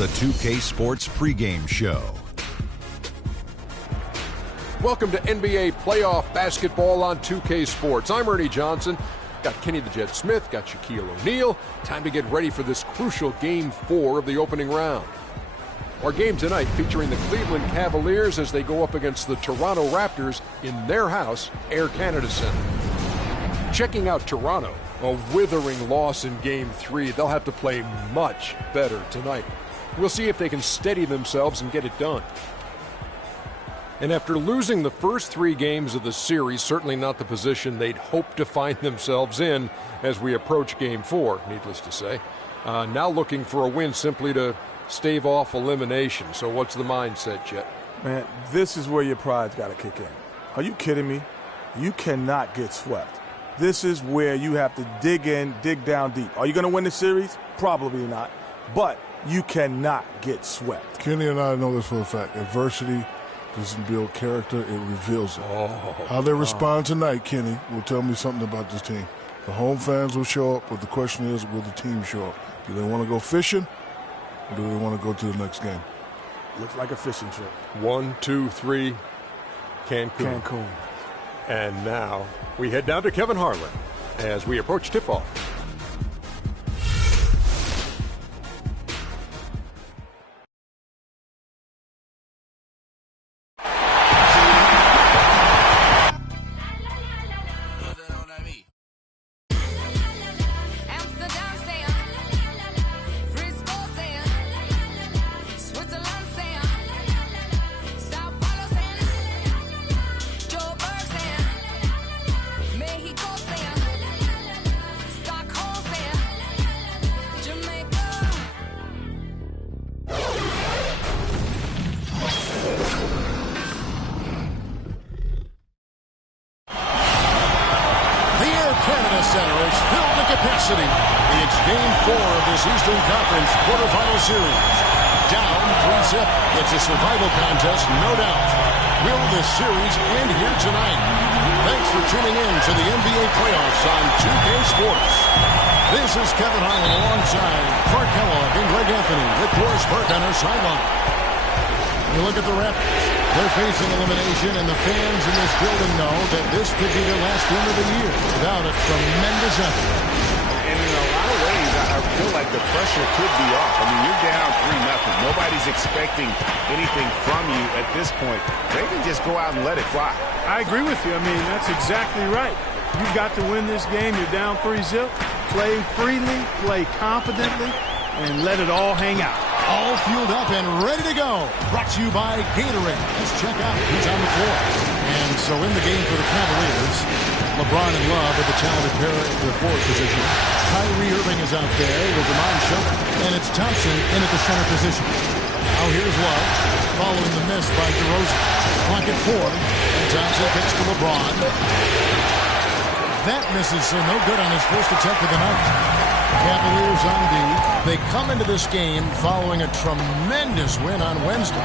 the 2K Sports pregame show. Welcome to NBA playoff basketball on 2K Sports. I'm Ernie Johnson. Got Kenny the Jet Smith, got Shaquille O'Neal. Time to get ready for this crucial Game 4 of the opening round. Our game tonight featuring the Cleveland Cavaliers as they go up against the Toronto Raptors in their house, Air Canada Center. Checking out Toronto, a withering loss in Game 3. They'll have to play much better tonight. We'll see if they can steady themselves and get it done. And after losing the first 3 games of the series, certainly not the position they'd hoped to find themselves in as we approach Game 4, needless to say. Now looking for a win simply to stave off elimination. So what's the mindset, Jet? Man, this is where your pride's got to kick in. Are you kidding me? You cannot get swept. This is where you have to dig in, dig down deep. Are you going to win the series? Probably not. But you cannot get swept. Kenny and I know this for a fact. Adversity doesn't build character, it reveals it. How they respond tonight, Kenny, will tell me something about this team. The home fans will show up, but the question is, will the team show up? Do they want to go fishing, or do they want to go to the next game? Looks like a fishing trip. 1, 2, 3, Cancun. And now we head down to Kevin Harlan as we approach tip-off. It's Game 4 of this Eastern Conference quarterfinal series. Down 3-zip. It's a survival contest, no doubt. Will this series end here tonight? Thanks for tuning in to the NBA playoffs on 2K Sports. This is Kevin Harlan alongside Clark Kellogg and Greg Anthony with Doris Burke on our sideline. You look at the Raptors. They're facing elimination, and the fans in this building know that this could be their last game of the year without a tremendous effort. And in a lot of ways, I feel like the pressure could be off. I mean, you're down 3-0. Nobody's expecting anything from you at this point. They can just go out and let it fly. I agree with you. I mean, that's exactly right. You've got to win this game. You're down 3-0. Play freely, play confidently, and let it all hang out. All fueled up and ready to go. Brought to you by Gatorade. Let's check out who's on the floor. And so in the game for the Cavaliers, LeBron and Love at the talented pair at the forward position. Kyrie Irving is out there with Iman Shumpert. And it's Thompson in at the center position. Now here's Love, following the miss by DeRozan. Clock at 4, and Thompson kicks to LeBron. That misses, so no good on his first attempt of the night. Cavaliers on D. They come into this game following a tremendous win on Wednesday.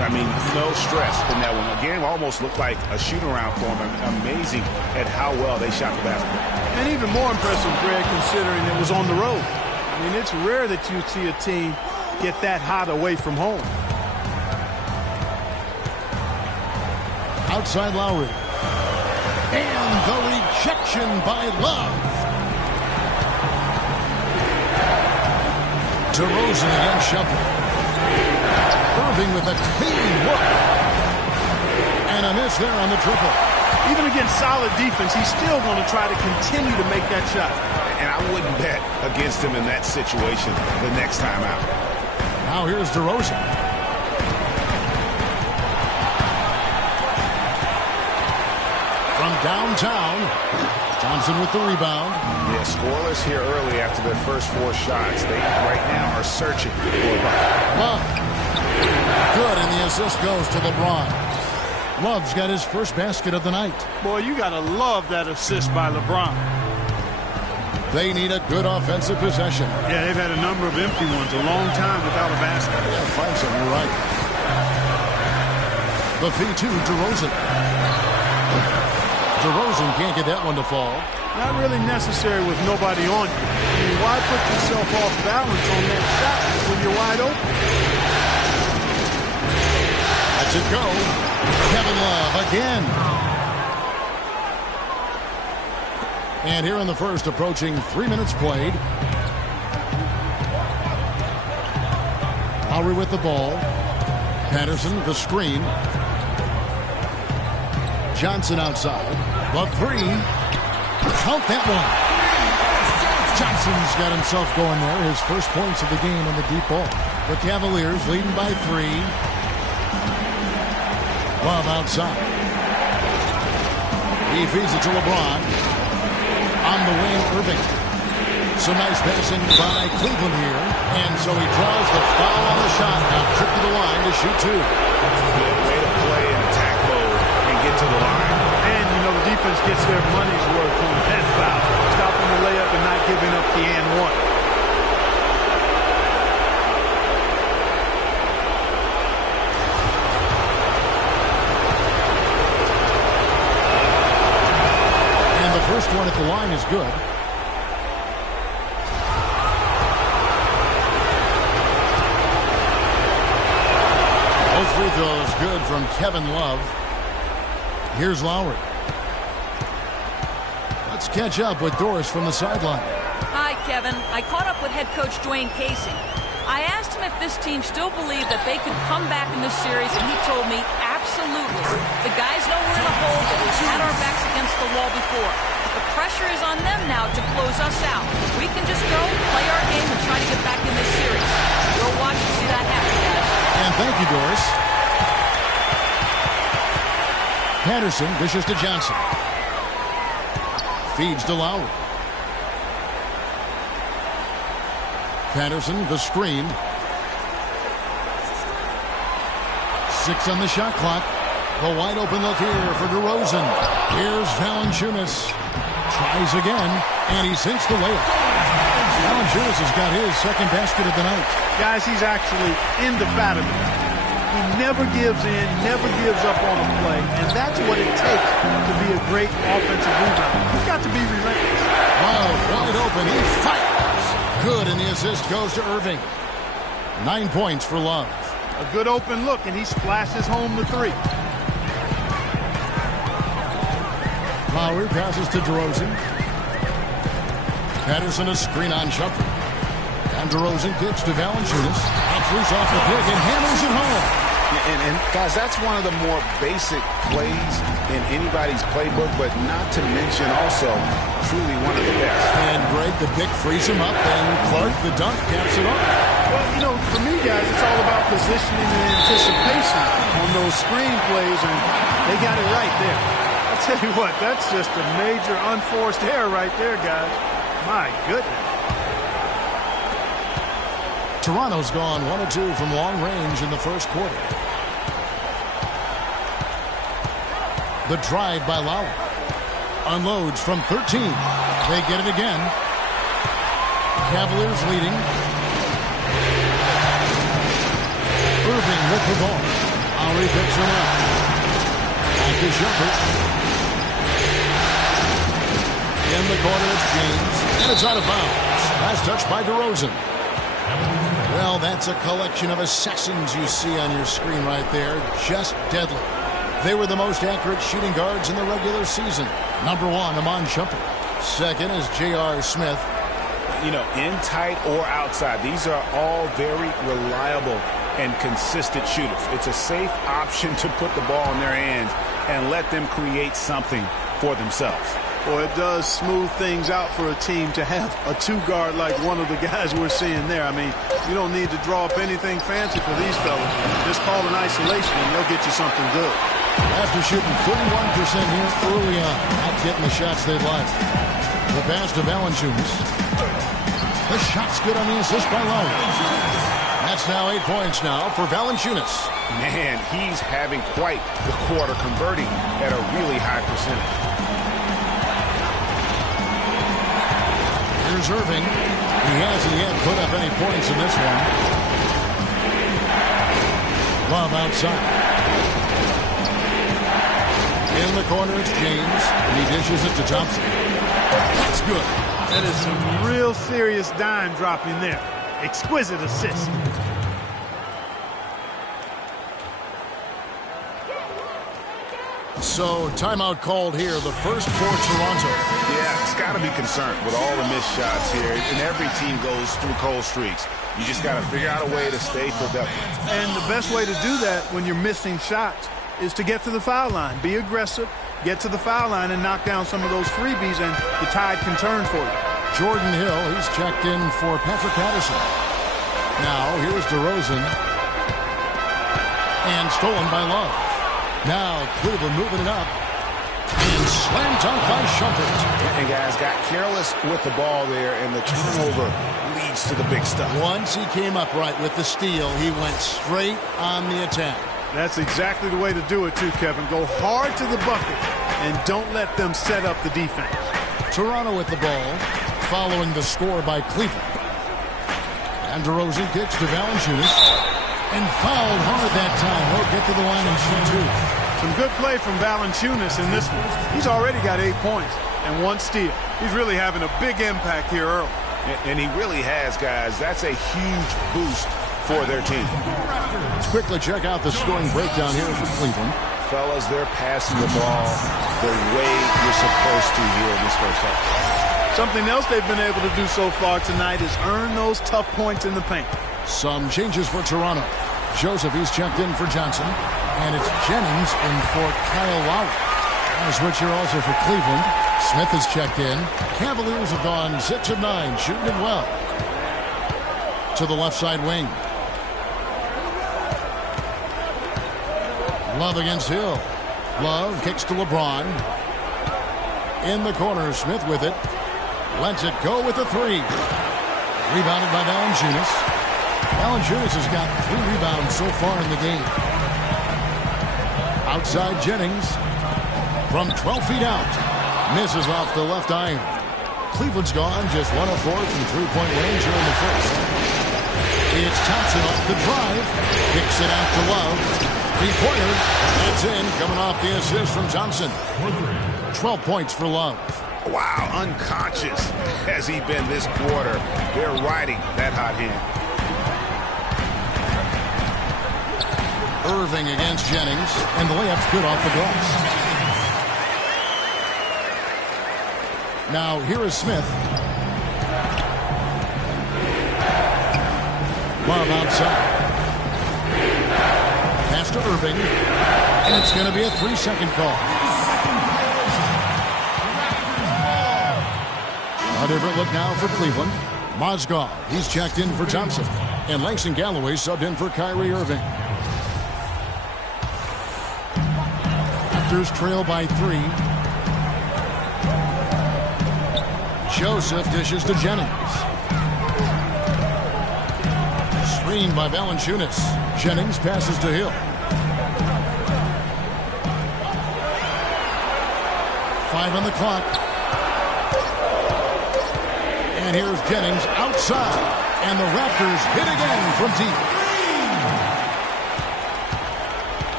I mean, no stress in that one. The game almost looked like a shoot-around for them. Amazing at how well they shot the basketball. And even more impressive, Greg, considering it was on the road. I mean, it's rare that you see a team get that hot away from home. Outside Lowry. And the rejection by Love. DeRozan against Shumpert. Irving with a clean look. And a miss there on the triple. Even against solid defense, he's still going to try to continue to make that shot. And I wouldn't bet against him in that situation the next time out. Now here's DeRozan. From downtown, Thompson with the rebound. Yeah, scoreless here early after their first 4 shots. They right now are searching for a bucket. Love. Good, and the assist goes to LeBron. Love's got his first basket of the night. Boy, you got to love that assist by LeBron. They need a good offensive possession. Yeah, they've had a number of empty ones, a long time without a basket. Yeah, find some, you're right. The feed to DeRozan. DeRozan can't get that one to fall. Not really necessary with nobody on you. I mean, why put yourself off balance on that shot when you're wide open? it go. Kevin Love again. And here in the first, approaching 3 minutes played. Lowry with the ball. Patterson, the screen. Johnson outside. The three. Count that one. Johnson's got himself going there. His first points of the game on the deep ball. The Cavaliers leading by 3. Love outside. He feeds it to LeBron. On the wing, Irving. Some nice passing by Cleveland here. And so he draws the foul on the shot. Now trip to the line to shoot 2. Good way to play in attack mode and get to the line. And, you know, the defense gets their money's worth on that foul. Stopping the layup and not giving up the and one. And the first one at the line is good. Both free throws good from Kevin Love. Here's Lowry. Let's catch up with Doris from the sideline. Hi, Kevin. I caught up with head coach Dwayne Casey. I asked him if this team still believed that they could come back in this series, and he told me absolutely. The guys know we're in a hole, but we've had our backs against the wall before. The pressure is on them now to close us out. We can just go, play our game, and try to get back in this series. We'll watch and see that happen, guys. And thank you, Doris. Patterson dishes to Johnson. Feeds to Lowry. Patterson, the screen. 6 on the shot clock. The wide open look here for DeRozan. Here's Valanciunas. Tries again, and he sinks the layup. Valanciunas has got his second basket of the night. Guys, he's actually indefatigable. He never gives in, never gives up on a play, and that's what it takes to be a great offensive rebounder. He's got to be relentless. Love wide open. He fires. Good, and the assist goes to Irving. 9 points for Love. A good open look, and he splashes home the 3. Lowry passes to DeRozan. Patterson a screen on Shumpert. And DeRozan kicks to Valanciunas. Outflows off the pick and hammers it home. And guys, that's one of the more basic plays in anybody's playbook, but not to mention also truly one of the best. And Greg, the pick frees him up, and Clark, the dunk, caps it off. Well, you know, for me, guys, it's all about positioning and anticipation on those screen plays, and they got it right there. I'll tell you what, that's just a major unforced error right there, guys. My goodness. Toronto's gone 1 of 2 from long range in the first quarter. The drive by Lowry. Unloads from 13. They get it again. Cavaliers leading. Irving with the ball. Lowry picks him up. Back to Shumpert. In the corner, it's James. And it's out of bounds. Last touch by DeRozan. Well, that's a collection of assassins you see on your screen right there. Just deadly. They were the most accurate shooting guards in the regular season. Number 1, Iman Shumpert. Second is J.R. Smith. You know, in tight or outside, these are all very reliable and consistent shooters. It's a safe option to put the ball in their hands and let them create something for themselves. Well, it does smooth things out for a team to have a 2-guard like one of the guys we're seeing there. I mean, you don't need to draw up anything fancy for these fellas. Just call an isolation and they'll get you something good. After shooting 31% here early on, not getting the shots they'd like. The pass to Valanciunas. The shot's good on the assist by Lowry. That's now 8 points now for Valanciunas. Man, he's having quite the quarter, converting at a really high percentage. Here's Irving. He hasn't yet put up any points in this one. Love outside. In the corner, it's James. He dishes it to Thompson. That's good. That is some real serious dime dropping there. Exquisite assist. So, timeout called here, the first for Toronto. Yeah, it's got to be concerned with all the missed shots here, and every team goes through cold streaks. You just got to figure out a way to stay productive. And the best way to do that when you're missing shots is to get to the foul line. Be aggressive, get to the foul line, and knock down some of those freebies, and the tide can turn for you. Jordan Hill, he's checked in for Patrick Patterson. Now, here's DeRozan. And stolen by Love. Now, Cleveland moving it up. And slam dunk by Shumpert. And guys got careless with the ball there, and the turnover leads to the big stuff. Once he came upright with the steal, he went straight on the attack. That's exactly the way to do it, too, Kevin. Go hard to the bucket, and don't let them set up the defense. Toronto with the ball, following the score by Cleveland. And DeRozan kicks to Valanciunas. And fouled hard that time. He'll get to the line and shoot two. Some good play from Valanciunas in this one. He's already got 8 points and 1 steal. He's really having a big impact here early. And he really has, guys. That's a huge boost for their team. Let's quickly check out the scoring breakdown here for Cleveland. Fellas, they're passing the ball the way you're supposed to here in this first half. Something else they've been able to do so far tonight is earn those tough points in the paint. Some changes for Toronto. Joseph, he's checked in for Johnson. And it's Jennings in for Kyle Lowry. A switch here also for Cleveland. Smith has checked in. Cavaliers have gone 6 of 9, shooting it well. To the left side wing. Love against Hill. Love kicks to LeBron. In the corner, Smith with it. Lets it go with the 3. Rebounded by Valanciunas. Valanciunas has got 3 rebounds so far in the game. Outside Jennings from 12 feet out. Misses off the left iron. Cleveland's gone just 1 of 4 from three-point range here in the first. It's Thompson off the drive. Kicks it out to Love. 3-pointer. That's in. Coming off the assist from Johnson. 12 points for Love. Wow, unconscious has he been this quarter. They're riding that hot hand. Irving against Jennings, and the layup's good off the glass. Now, here is Smith. Love outside. Pass to Irving, and it's going to be a 3-second call. A different look now for Cleveland. Mozgov, he's checked in for Johnson, and Langston Galloway subbed in for Kyrie Irving. Raptors trail by 3. Joseph dishes to Jennings. Screen by Valanciunas. Jennings passes to Hill. 5 on the clock. And here's Jennings outside. And the Raptors hit again from deep.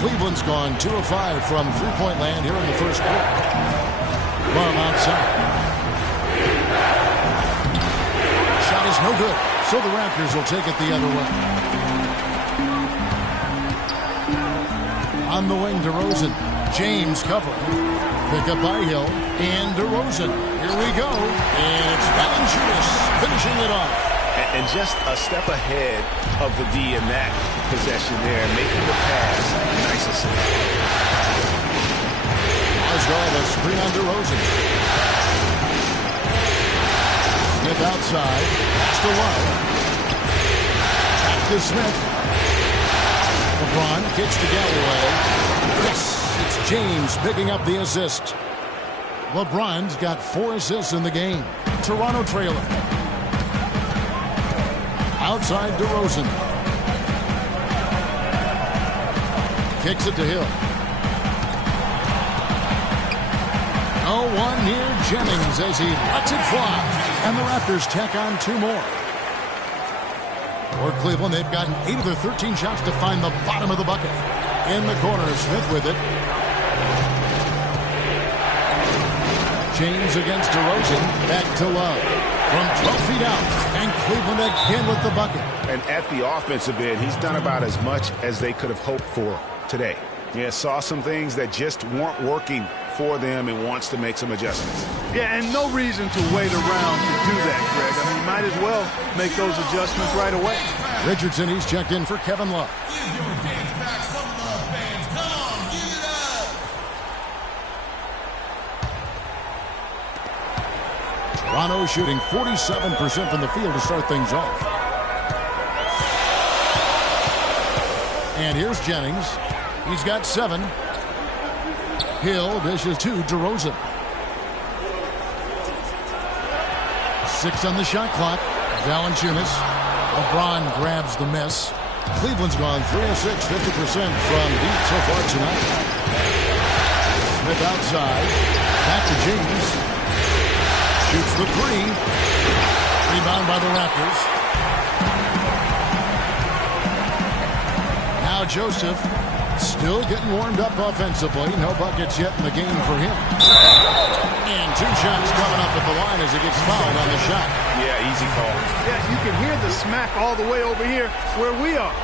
Cleveland's gone 2 of 5 from three-point land here in the first quarter. Love outside. Shot is no good, so the Raptors will take it the other way. On the wing, DeRozan. James covering. Pick up by Hill. And DeRozan. Here we go. And it's Valanciunas finishing it off. And just a step ahead of the D in that possession there, making the pass. Nice assist. Mozgov, a screen on DeRozan. Smith outside. Pass to Love. Back to Smith. LeBron kicks to Galloway. Yes, it's James picking up the assist. LeBron's got 4 assists in the game. Toronto trailing. Outside DeRozan. Kicks it to Hill. Oh, one near Jennings as he lets it fly. And the Raptors tack on 2 more. For Cleveland, they've gotten 8 of their 13 shots to find the bottom of the bucket. In the corner, Smith with it. James against DeRozan. Back to Love. From 12 feet out. And Cleveland again with the bucket. And at the offensive end, he's done about as much as they could have hoped for today. Yeah, saw some things that just weren't working for them and wants to make some adjustments. Yeah, and no reason to wait around to do that, Greg. I mean, might as well make those adjustments right away. Richardson, he's checked in for Kevin Love. Toronto shooting 47% from the field to start things off. And here's Jennings. He's got 7. Hill dishes to DeRozan. 6 on the shot clock. Valanciunas. LeBron grabs the miss. Cleveland's gone 3 of 6, 50% from deep so far tonight. Smith outside. Back to James. Shoots the 3. Rebound by the Raptors. Now Joseph still getting warmed up offensively. No buckets yet in the game for him. And 2 shots coming up at the line as he gets fouled on the shot. Yeah, easy call. Yeah, you can hear the smack all the way over here where we are.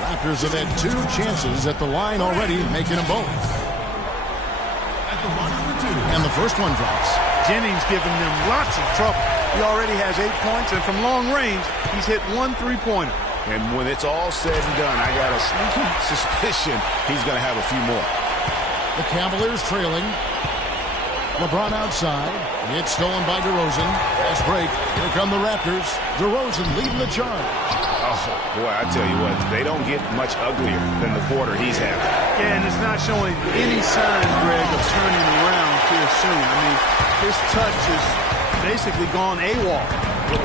Raptors have had 2 chances at the line already, making them both. And the first one drops. Jennings giving them lots of trouble. He already has 8 points, and from long range, he's hit 1 3-pointer. And when it's all said and done, I got a sneaky suspicion he's going to have a few more. The Cavaliers trailing. LeBron outside. It's stolen by DeRozan. Fast break. Here come the Raptors. DeRozan leading the charge. Oh, boy, I tell you what, they don't get much uglier than the quarter he's having. Yeah, and it's not showing any signs, Greg, of turning around here soon. I mean, his touch is basically gone AWOL.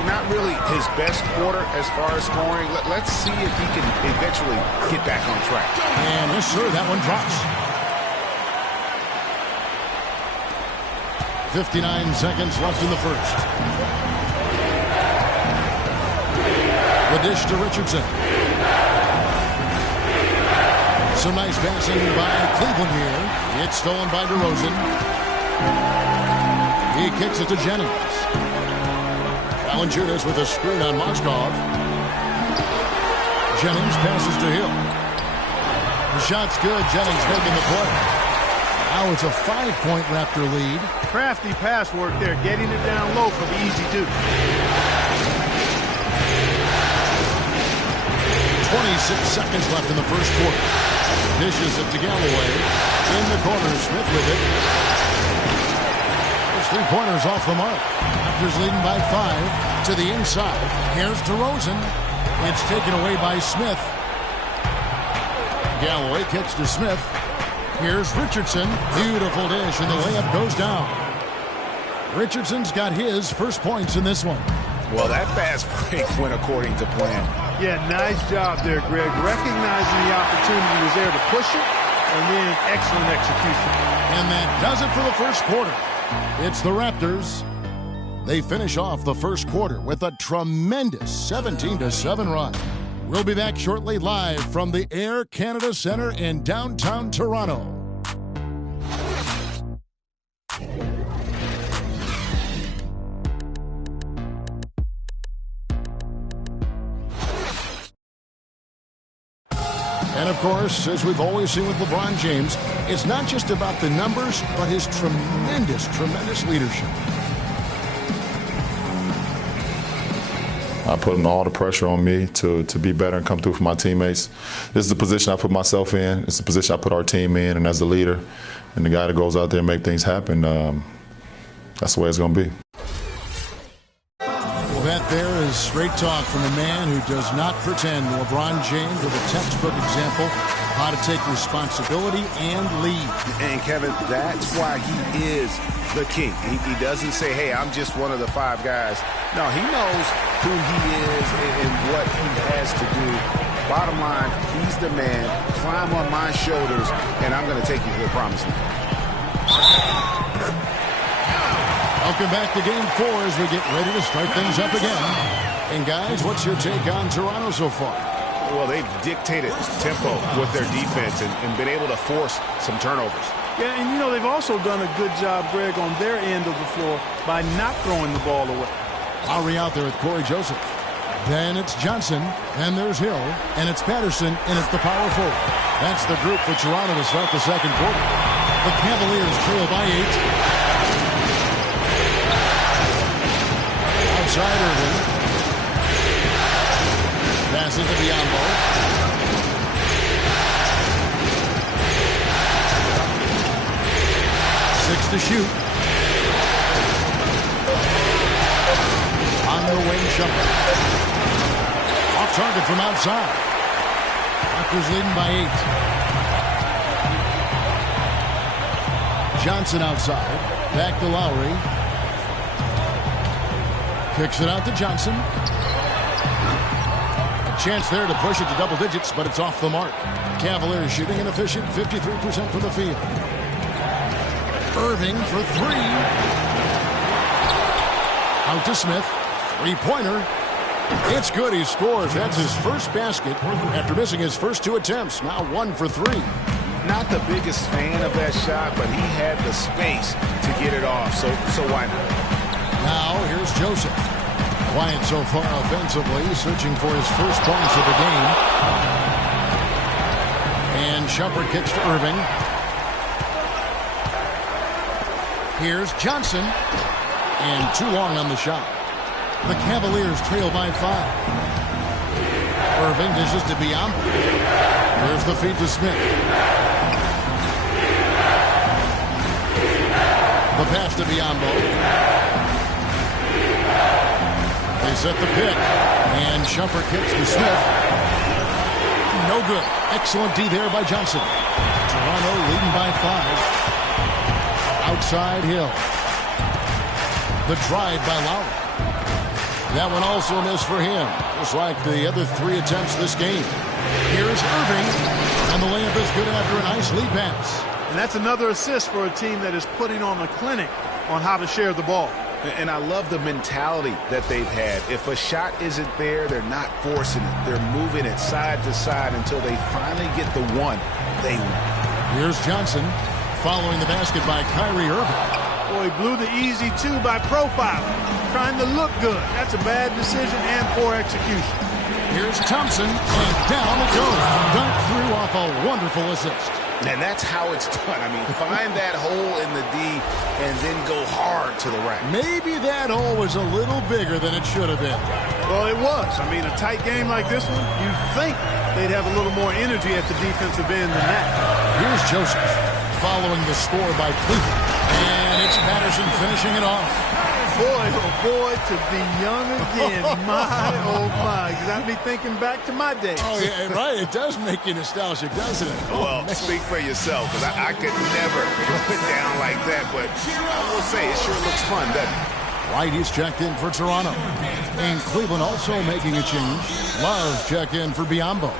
Not really his best quarter as far as scoring. Let's see if he can eventually get back on track. And yes, sir, that one drops. 59 seconds left in the first. The dish to Richardson. Some nice passing by Cleveland here. It's stolen by DeRozan. He kicks it to Jennings. Valanciunas with a screen on Moskov. Jennings passes to Hill. The shot's good. Jennings making the play. Now it's a 5-point Raptor lead. Crafty pass work there, getting it down low for the easy do. 26 seconds left in the first quarter. Dishes it to Galloway. In the corner, Smith with it. There's 3-pointers off the mark. Raptors leading by 5 to the inside. Here's DeRozan. It's taken away by Smith. Galloway kicks to Smith. Here's Richardson. Beautiful dish, and the layup goes down. Richardson's got his first points in this one. Well, that fast break went according to plan. Yeah, nice job there, Greg. Recognizing the opportunity was there to push it, and then excellent execution. And that does it for the first quarter. It's the Raptors. They finish off the first quarter with a tremendous 17-7 run. We'll be back shortly live from the Air Canada Centre in downtown Toronto. And of course, as we've always seen with LeBron James, it's not just about the numbers, but his tremendous, tremendous leadership. I put all the pressure on me to be better and come through for my teammates. This is the position I put myself in. It's the position I put our team in. And as the leader and the guy that goes out there and make things happen, that's the way it's going to be. Well, that there is straight talk from a man who does not pretend. LeBron James with a textbook example how to take responsibility and lead. And Kevin, that's why he is the king. He doesn't say, hey, I'm just one of the 5 guys. No, he knows who he is and what he has to do. Bottom line, he's the man. Climb on my shoulders, and I'm going to take you to the promised land. Welcome back to Game 4 as we get ready to start things up again. And guys, what's your take on Toronto so far? Well, they've dictated tempo with their defense and been able to force some turnovers. Yeah, and you know, they've also done a good job, Greg, on their end of the floor by not throwing the ball away. Lowry out there with Corey Joseph. Then it's Johnson, and there's Hill, and it's Patterson, and it's the power forward. That's the group for Toronto to start the second quarter. The Cavaliers trail by 8. Outside Irving. Pass it to Biyombo. 6 to shoot. On the wing, Shumpert. Off target from outside. Raptors leading by 8. Johnson outside. Back to Lowry. Kicks it out to Johnson. A chance there to push it to double digits, but it's off the mark. Cavaliers shooting an efficient 53% from the field. Irving for 3. Out to Smith. Three-pointer. It's good. He scores. That's his first basket after missing his first 2 attempts. Now 1 for 3. Not the biggest fan of that shot, but he had the space to get it off, so why not? Now here's Joseph. Quiet so far offensively, searching for his first points of the game. And Shumpert kicks to Irving. Here's Johnson. And too long on the shot. The Cavaliers trail by 5. Irving dishes to Biyombo. There's the feed to Smith. The pass to Biyombo. They set the pick. And Shumpert kicks to Smith. No good. Excellent D there by Johnson. Toronto leading by 5. Outside Hill. The drive by Lowry. That one also missed for him, just like the other 3 attempts this game. Here's Irving, and the layup is good after a nice lead pass. And that's another assist for a team that is putting on a clinic on how to share the ball. And I love the mentality that they've had. If a shot isn't there, they're not forcing it. They're moving it side to side until they finally get the one they want. Here's Johnson, following the basket by Kyrie Irving. Boy, he blew the easy 2 by profiling, trying to look good. That's a bad decision and poor execution. Here's Thompson, and down it goes. Dunked through off a wonderful assist. And that's how it's done. I mean, find that hole in the D and then go hard to the rack. Maybe that hole was a little bigger than it should have been. Well, it was. I mean, a tight game like this one, you'd think they'd have a little more energy at the defensive end than that. Here's Joseph, following the score by Cleveland. And it's Patterson finishing it off. Boy, oh boy, to be young again. My, oh my. Got me thinking back to my days. Oh, yeah, right. It does make you nostalgic, doesn't it? Well, speak for yourself, because I could never put it down like that. But I will say, it sure looks fun, doesn't it? White is checked in for Toronto. And Cleveland also making a change. Love's checked in for Biyombo.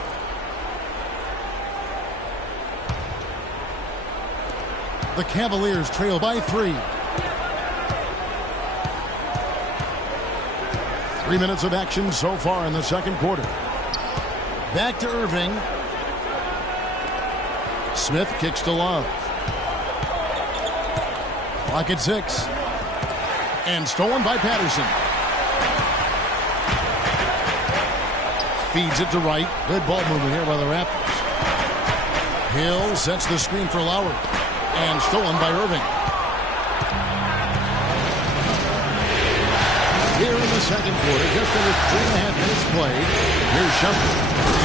The Cavaliers trail by 3. 3 minutes of action so far in the second quarter. Back to Irving. Smith kicks to Love. Clock at 6. And stolen by Patterson. Feeds it to Wright. Good ball movement here by the Raptors. Hill sets the screen for Lowry. And stolen by Irving. Here in the second quarter, just under 3.5 minutes played. Here's Shumpert.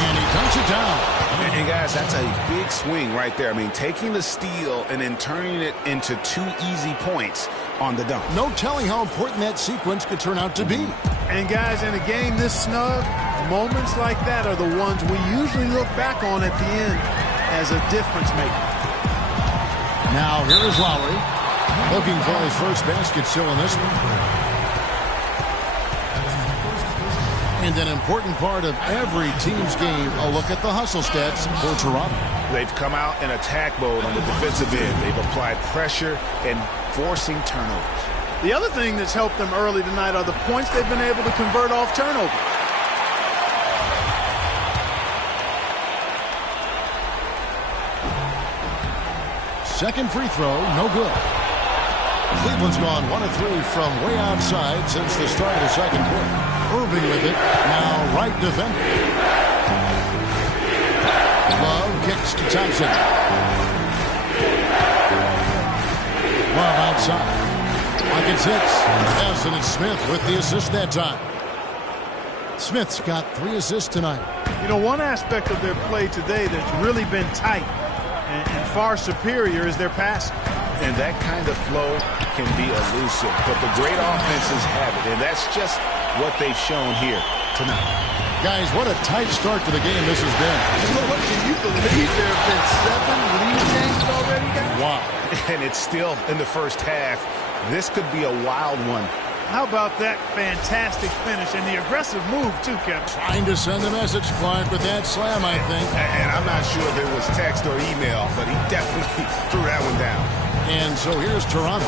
And he dunks it down. And guys, that's a big swing right there. I mean, taking the steal and then turning it into 2 easy points on the dunk. No telling how important that sequence could turn out to be. And guys, in a game this snug, moments like that are the ones we usually look back on at the end as a difference maker. Now here is Lowry, looking for his first basket still in this one. And an important part of every team's game, a look at the hustle stats for Toronto. They've come out in attack mode on the defensive end. They've applied pressure and forcing turnovers. The other thing that's helped them early tonight are the points they've been able to convert off turnover. Second free throw, no good. Cleveland's gone 1 of 3 from way outside since the start of the second quarter. Irving with it. Now right defender. Love kicks to Thompson. Love outside. Watkins hits. Yes, and it's Smith with the assist that time. Smith's got 3 assists tonight. You know, one aspect of their play today that's really been tight and far superior is their passing. And that kind of flow can be elusive, but the great offenses have it, and that's just what they've shown here tonight. Guys, what a tight start to the game this has been. You know what? Can you believe there have been 7 lead games already, guys? Wow. And it's still in the first half. This could be a wild one. How about that fantastic finish and the aggressive move, too, Kevin? Trying to send a message, Clark, with that slam, I think. And I'm not sure if it was text or email, but he definitely threw that one down. And so here's Toronto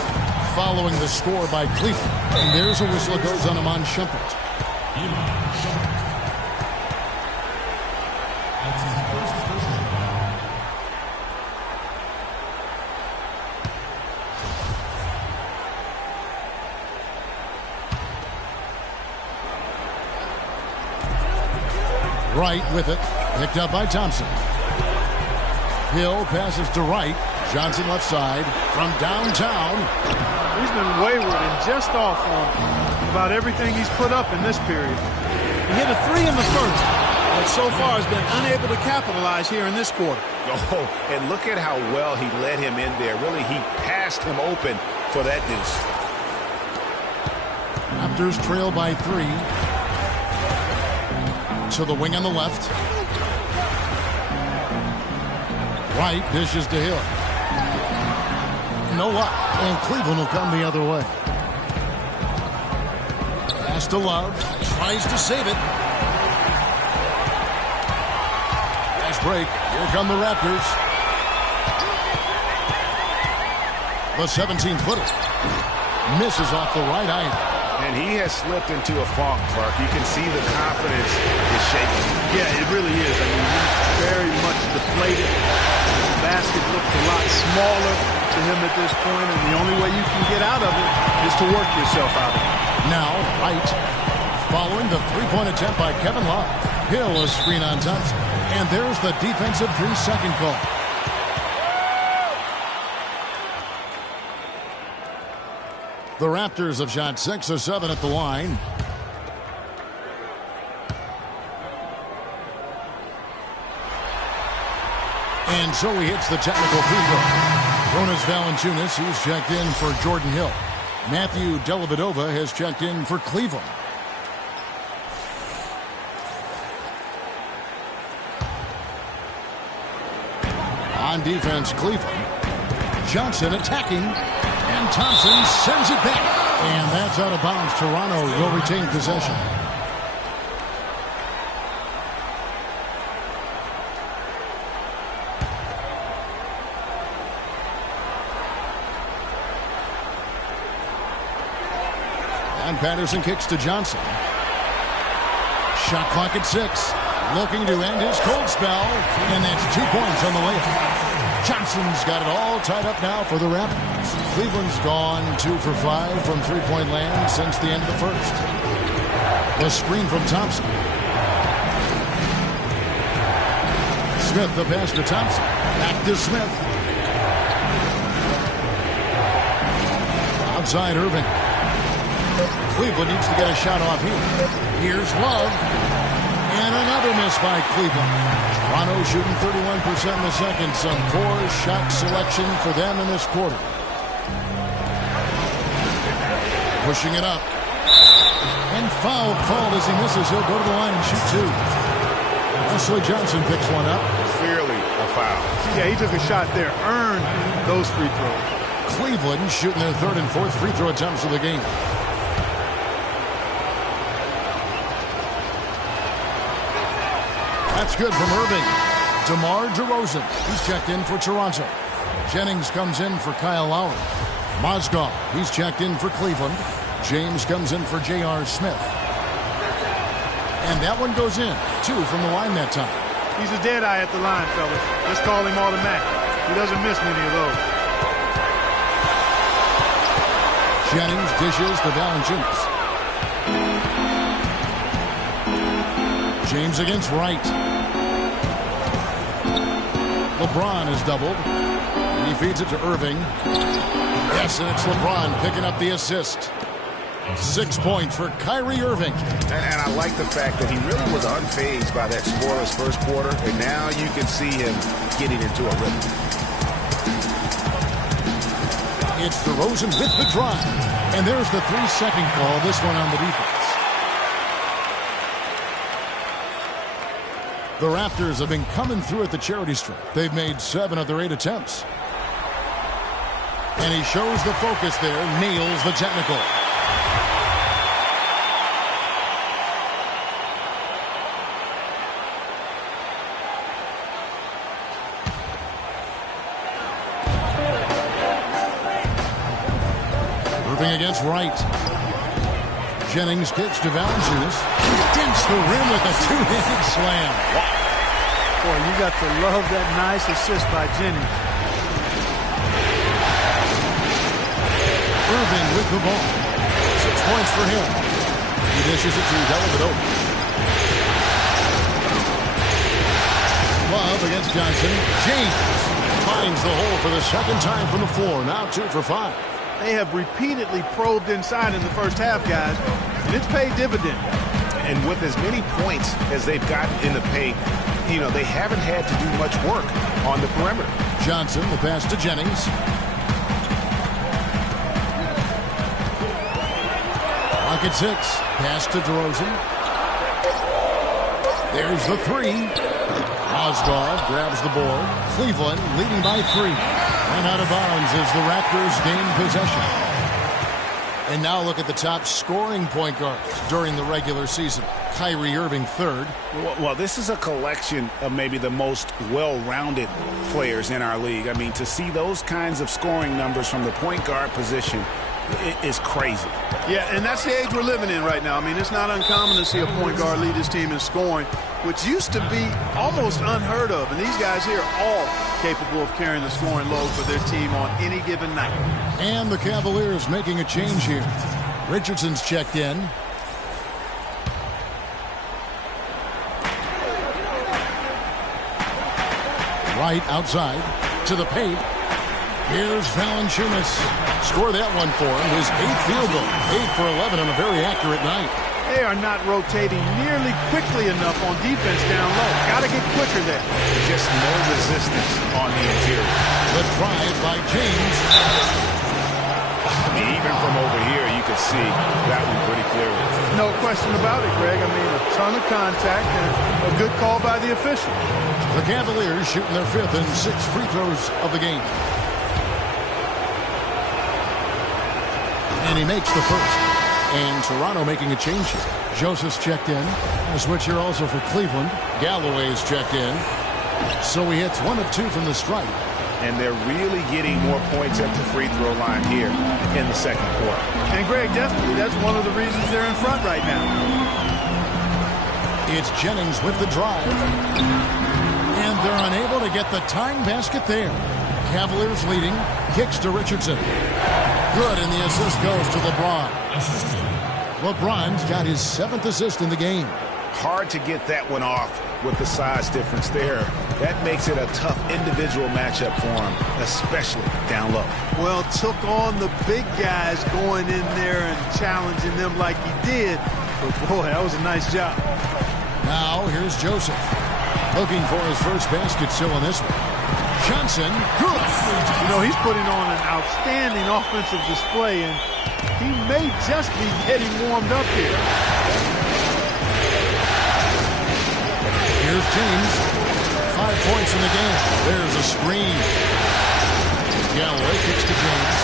following the score by Cleveland. And there's a whistle that goes on Iman Shumpert. Wright with it. Picked up by Thompson. Hill passes to Wright. Johnson left side from downtown. He's been wayward and just off on about everything he's put up in this period. He hit a 3 in the first, but so far has been unable to capitalize here in this quarter. Oh, and look at how well he led him in there. Really, he passed him open for that deuce. Raptors trail by 3. To the wing on the left. Wright dishes to Hill. No luck, and Cleveland will come the other way. Pass to Love. Tries to save it. Nice break. Here come the Raptors. The 17-footer. Misses off the right eye. And he has slipped into a funk, Clark. You can see the confidence is shaking. Yeah, it really is. I mean, he's very much deflated. The basket looks a lot smaller to him at this point, and the only way you can get out of it is to work yourself out of it. Now, Wright, following the three-point attempt by Kevin Love. Hill a screen on Thompson. And there's the defensive 3-second call. The Raptors have shot 6 of 7 at the line. And so he hits the technical free throw. Jonas Valanciunas, he's checked in for Jordan Hill. Matthew Dellavedova has checked in for Cleveland. On defense, Cleveland. Johnson attacking. And Thompson sends it back. And that's out of bounds. Toronto will retain possession. And Patterson kicks to Johnson. Shot clock at 6. Looking to end his cold spell. And that's 2 points on the layup. Johnson's got it all tied up now for the Raptors. Cleveland's gone 2 for 5 from three-point land since the end of the first. The screen from Thompson. Smith, the pass to Thompson. Back to Smith. Outside Irving. Cleveland needs to get a shot off here. Here's Love. And another miss by Cleveland. Toronto shooting 31% in the second. Some poor shot selection for them in this quarter. Pushing it up. And foul called as he misses. He'll go to the line and shoot 2. Wesley Johnson picks one up. Clearly a foul. Yeah, he took a shot there. Earned those free throws. Cleveland shooting their 3rd and 4th free throw attempts of the game. That's good from Irving. DeMar DeRozan. He's checked in for Toronto. Jennings comes in for Kyle Lowry. Mozgov. He's checked in for Cleveland. James comes in for J.R. Smith. And that one goes in. 2 from the line that time. He's a dead eye at the line, fellas. Let's call him automatic. He doesn't miss many of those. Jennings dishes to Valanciunas. James against Wright. LeBron is doubled. He feeds it to Irving. Yes, and it's LeBron picking up the assist. 6 points for Kyrie Irving. And I like the fact that he really was unfazed by that scoreless first quarter, and now you can see him getting into a rhythm. It's DeRozan with the drive. And there's the 3-second call, this one on the defense. The Raptors have been coming through at the charity stripe. They've made 7 of their 8 attempts. And he shows the focus there, nails the technical. Irving against Wright. Jennings kicks to Valanciunas. Dents the rim with a two-handed slam. Boy, you got to love that nice assist by Jennings. Irving with the ball. 6 points for him. He dishes it to Dellavedova. Love against Johnson. James finds the hole for the second time from the floor. Now 2 for 5. They have repeatedly probed inside in the first half, guys, and it's paid dividends. And with as many points as they've gotten in the paint, you know, they haven't had to do much work on the perimeter. Johnson, the pass to Jennings. Clock at 6. Pass to DeRozan. There's the 3. Osgood grabs the board. Cleveland leading by 3. And out of bounds as the Raptors gain possession. And now look at the top scoring point guards during the regular season. Kyrie Irving 3rd. Well, this is a collection of maybe the most well-rounded players in our league. I mean, to see those kinds of scoring numbers from the point guard position is crazy. Yeah, and that's the age we're living in right now. I mean, it's not uncommon to see a point guard lead his team in scoring, which used to be almost unheard of. And these guys here are all capable of carrying the scoring load for their team on any given night. And the Cavaliers making a change here. Richardson's checked in. Right outside to the paint. Here's Valanciunas. Score that one for him. His 8th field goal. 8 for 11 on a very accurate night. They are not rotating nearly quickly enough on defense down low. Got to get quicker there. Just no resistance on the interior. The drive by James. I mean, even from over here, you can see that one pretty clearly. No question about it, Greg. I mean, a ton of contact and a good call by the official. The Cavaliers shooting their 5th and 6th free throws of the game. And he makes the first. And Toronto making a change here. Joseph's checked in. A switch here also for Cleveland. Galloway's checked in. So he hits 1 of 2 from the stripe. And they're really getting more points at the free throw line here in the second quarter. And Greg, definitely, that's one of the reasons they're in front right now. It's Jennings with the drive. And they're unable to get the tying basket there. Cavaliers leading. Kicks to Richardson. Good, and the assist goes to LeBron. LeBron's got his 7th assist in the game. Hard to get that one off with the size difference there. That makes it a tough individual matchup for him, especially down low. Well, took on the big guys going in there and challenging them like he did. But boy, that was a nice job. Now here's Joseph. Looking for his first basket still in this one. Johnson, good. You know, he's putting on an outstanding offensive display, and he may just be getting warmed up here. Here's James. 5 points in the game. There's a screen. Galloway kicks to James.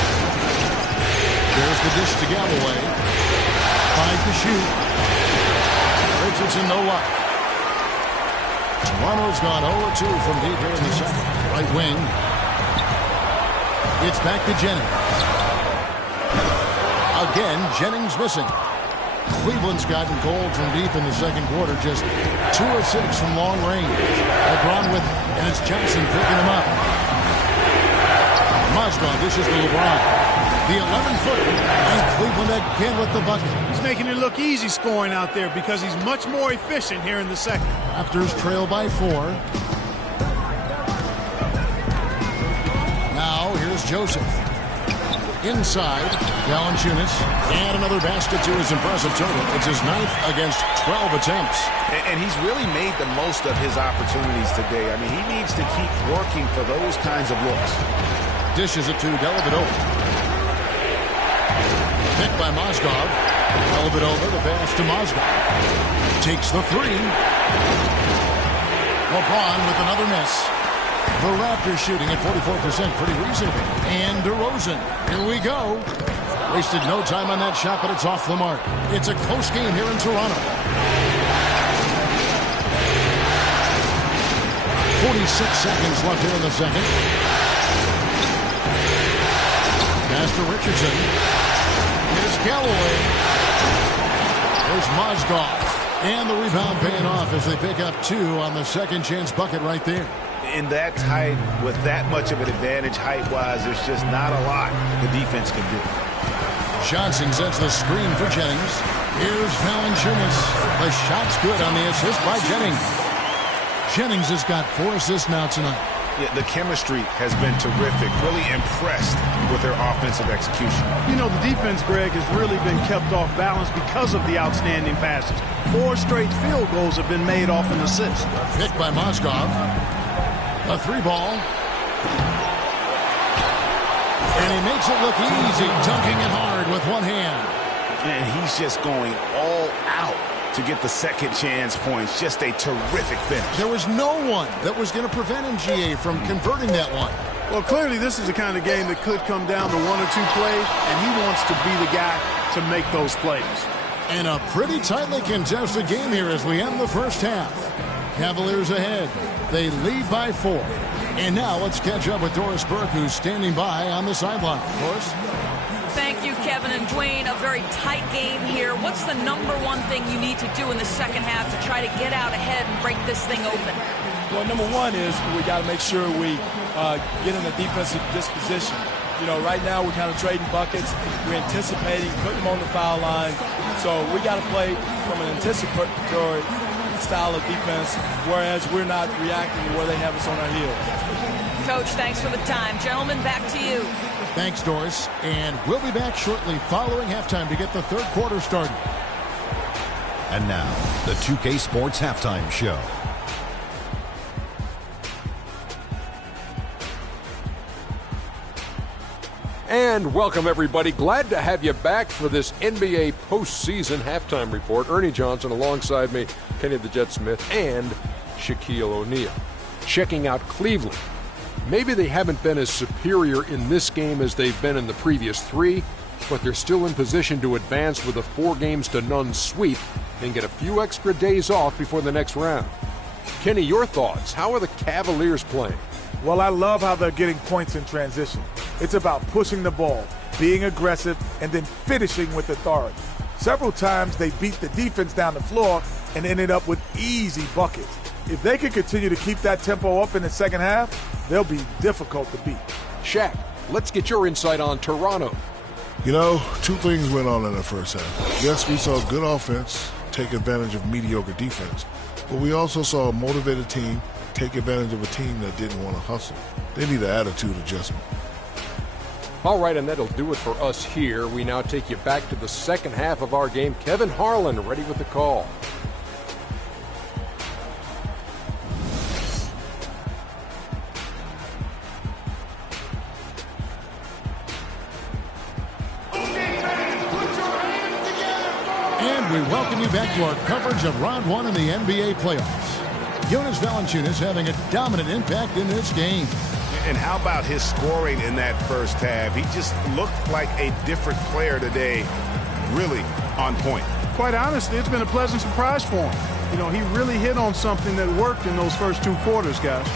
There's the dish to Galloway. 5 to shoot. Richardson, no luck. Toronto's gone 0-2 from deep here in the second. Right wing. It's back to Jennings. Again, Jennings missing. Cleveland's gotten cold from deep in the second quarter. Just 2 of 6 from long range. LeBron with, and it's Johnson picking him up. Mozgov dishes to LeBron. the 11-footer, and Cleveland again with the bucket. He's making it look easy scoring out there because he's much more efficient here in the second. Raptors trail by 4. Now here's Joseph. Inside, Valanciunas, and another basket to his impressive total. It's his 9th against 12 attempts. And he's really made the most of his opportunities today. I mean, he needs to keep working for those kinds of looks. Dishes it to Dellavedova. Picked by Mozgov. Dellavedova, the pass to Mozgov. Takes the 3. LeBron with another miss. The Raptors shooting at 44%, pretty reasonable. And DeRozan, here we go. Wasted no time on that shot, but it's off the mark. It's a close game here in Toronto. 46 seconds left here in the second. Pass to Richardson. Here's Galloway. There's Mozgov. And the rebound paying off as they pick up 2 on the second chance bucket right there. In that tight, with that much of an advantage height-wise, there's just not a lot the defense can do. Johnson sets the screen for Jennings. Here's Valanciunas. The shot's good on the assist by Jennings. Jennings has got 4 assists now tonight. Yeah, the chemistry has been terrific. Really impressed with their offensive execution. You know, the defense, Greg, has really been kept off balance because of the outstanding passes. 4 straight field goals have been made off an assist. Picked by Mozgov. A 3-ball. And he makes it look easy, dunking it hard with one hand. And he's just going all out to get the second chance points. Just a terrific finish. There was no one that was going to prevent MGA from converting that one. Well, clearly this is the kind of game that could come down to 1 or 2 plays, and he wants to be the guy to make those plays. And a pretty tightly contested game here as we end the first half. Cavaliers ahead. They lead by 4. And now let's catch up with Doris Burke, who's standing by on the sideline. Doris? Thank you, Kevin and Dwayne. A very tight game here. What's the number one thing you need to do in the second half to try to get out ahead and break this thing open? Well, number one is we got to make sure we get in a defensive disposition. You know, right now we're kind of trading buckets. We're anticipating, putting them on the foul line. So we got to play from an anticipatory style of defense, whereas we're not reacting to where they have us on our heels. Coach, thanks for the time. Gentlemen, back to you. Thanks, Doris. And we'll be back shortly following halftime to get the third quarter started. And now, the 2K Sports Halftime Show. And welcome, everybody. Glad to have you back for this NBA postseason halftime report. Ernie Johnson alongside me, Kenny the Jet Smith, and Shaquille O'Neal. Checking out Cleveland. Maybe they haven't been as superior in this game as they've been in the previous 3, but they're still in position to advance with a 4-0 sweep and get a few extra days off before the next round. Kenny, your thoughts? How are the Cavaliers playing? Well, I love how they're getting points in transition. It's about pushing the ball, being aggressive, and then finishing with authority. Several times they beat the defense down the floor and ended up with easy buckets. If they can continue to keep that tempo up in the second half, they'll be difficult to beat. Shaq, let's get your insight on Toronto. You know, 2 things went on in the first half. Yes, we saw good offense take advantage of mediocre defense, but we also saw a motivated team take advantage of a team that didn't want to hustle. They need an attitude adjustment. All right, and that'll do it for us here. We now take you back to the second half of our game. Kevin Harlan ready with the call. And we welcome you back to our coverage of Round 1 in the NBA playoffs. Jonas Valanciunas having a dominant impact in this game. And how about his scoring in that first half? He just looked like a different player today. Really on point. Quite honestly, it's been a pleasant surprise for him. You know, he really hit on something that worked in those first 2 quarters, guys.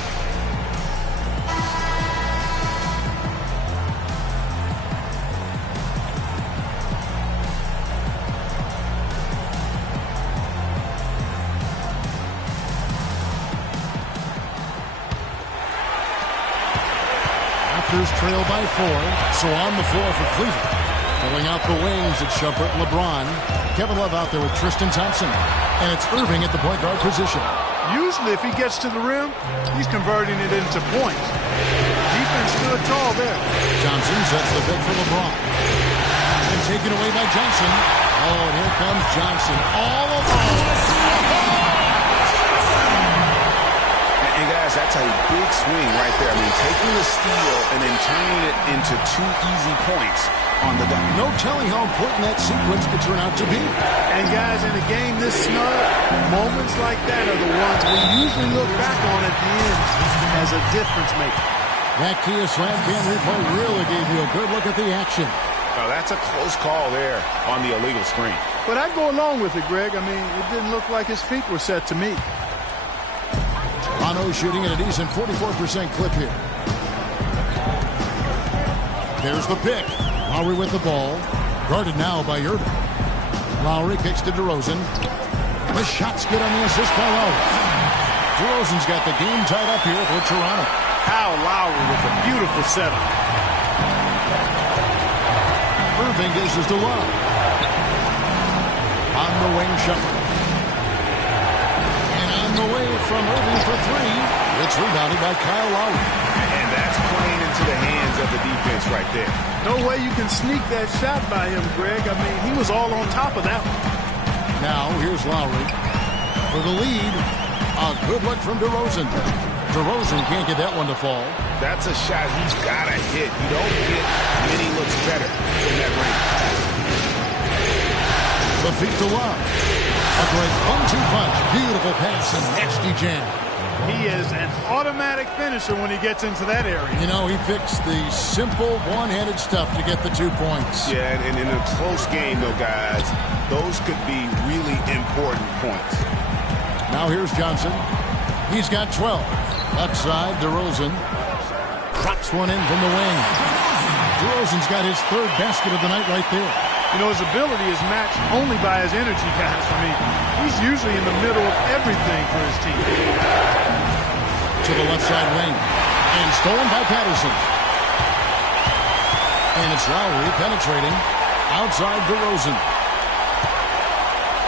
Panthers trail by 4, so on the floor for Cleveland. Filling out the wings, it's Shumpert and LeBron. Kevin Love out there with Tristan Thompson. And it's Irving at the point guard position. Usually if he gets to the rim, he's converting it into points. Defense stood tall there. Johnson sets the pick for LeBron. And taken away by Johnson. Oh, and here comes Johnson. All alone. And guys, that's a big swing right there. I mean, taking the steal and then turning it into 2 easy points on the dunk. No telling how important that sequence could turn out to be. And guys, in a game this snug, moments like that are the ones we usually look back on at the end as a difference maker. That Kia Slam Cam replay really gave you a good look at the action. Oh, that's a close call there on the illegal screen. But I'd go along with it, Greg. I mean, it didn't look like his feet were set to me. Toronto shooting at a decent 44% clip here. There's the pick. Lowry with the ball. Guarded now by Irving. Lowry kicks to DeRozan. The shot's good on the assist by Lowry. DeRozan's got the game tied up here for Toronto. Kyle Lowry with a beautiful setup. Irving dishes to Love. On the wing, Shumpert. And on the way from Irving for 3. It's rebounded by Kyle Lowry. And that's playing into the hands of the defense right there. No way you can sneak that shot by him, Greg. I mean, he was all on top of that one. Now, here's Lowry for the lead. A good look from DeRozan. DeRozan can't get that one to fall. That's a shot he's got to hit. You don't get many looks better from that range. The feet to Love. A great 1-2 punch. Beautiful pass and nasty jam. He is an automatic finisher when he gets into that area. You know, he picks the simple one-handed stuff to get the 2 points. Yeah, and in a close game, though, guys, those could be really important points. Now here's Johnson. He's got 12. Left side, DeRozan. Drops one in from the wing. DeRozan's got his 3rd basket of the night right there. You know, his ability is matched only by his energy, guys. I mean, he's usually in the middle of everything for his team. To the left side wing. And stolen by Patterson. And it's Lowry penetrating. Outside DeRozan.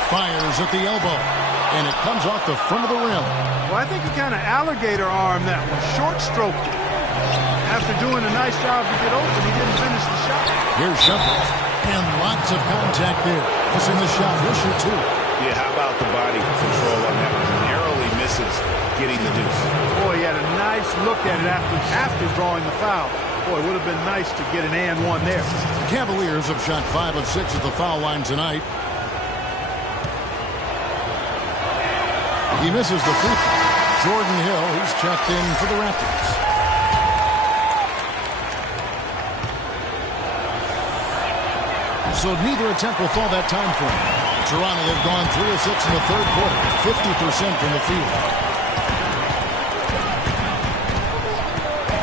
Fires at the elbow. And it comes off the front of the rim. Well, I think he kind of alligator armed that one. Short-stroked it. After doing a nice job to get open, he didn't finish the shot. Here's Shumpert. And lots of contact there. Missing the shot. He'll shoot 2. Yeah, how about the body control on that one? Narrowly misses getting the deuce. Boy, he had a nice look at it after drawing the foul. Boy, it would have been nice to get an and 1 there. The Cavaliers have shot 5 of 6 at the foul line tonight. He misses the free throw. Jordan Hill, he's checked in for the Raptors. So neither attempt will fall that time frame. Toronto, they've gone 3 of 6 in the 3rd quarter, 50% from the field.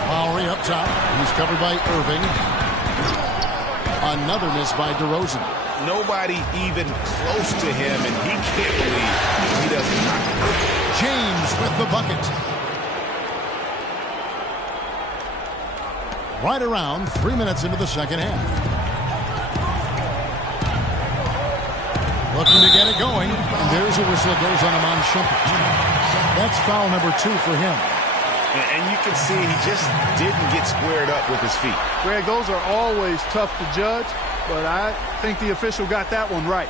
Lowry up top. He's covered by Irving. Another miss by DeRozan. Nobody even close to him, and he can't believe he doesn't knock it. James with the bucket. Right around 3 minutes into the second half. Looking to get it going, and there's a whistle that goes on him on Shumpert. That's foul number 2 for him. And you can see he just didn't get squared up with his feet. Greg, those are always tough to judge, but I think the official got that one right.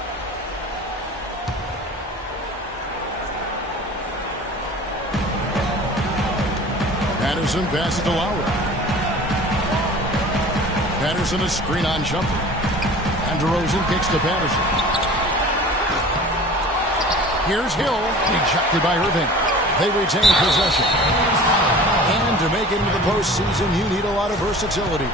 Patterson passes to Lowry. Patterson a screen on Shumpert. And DeRozan kicks to Patterson. Here's Hill, ejected by Irving. They retain possession. And to make it into the postseason, you need a lot of versatility.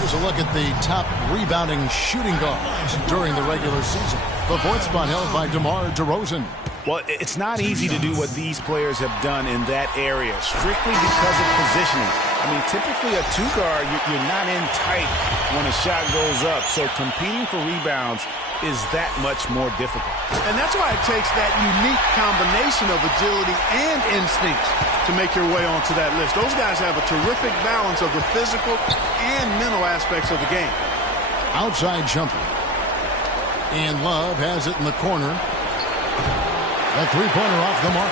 Here's a look at the top rebounding shooting guards during the regular season. The 4th spot held by DeMar DeRozan. Well, it's not easy to do what these players have done in that area, strictly because of positioning. I mean, typically a 2 guard, you're not in tight when a shot goes up. So competing for rebounds is that much more difficult. And that's why it takes that unique combination of agility and instinct to make your way onto that list. Those guys have a terrific balance of the physical and mental aspects of the game. Outside jumper. And Love has it in the corner. A three-pointer off the mark.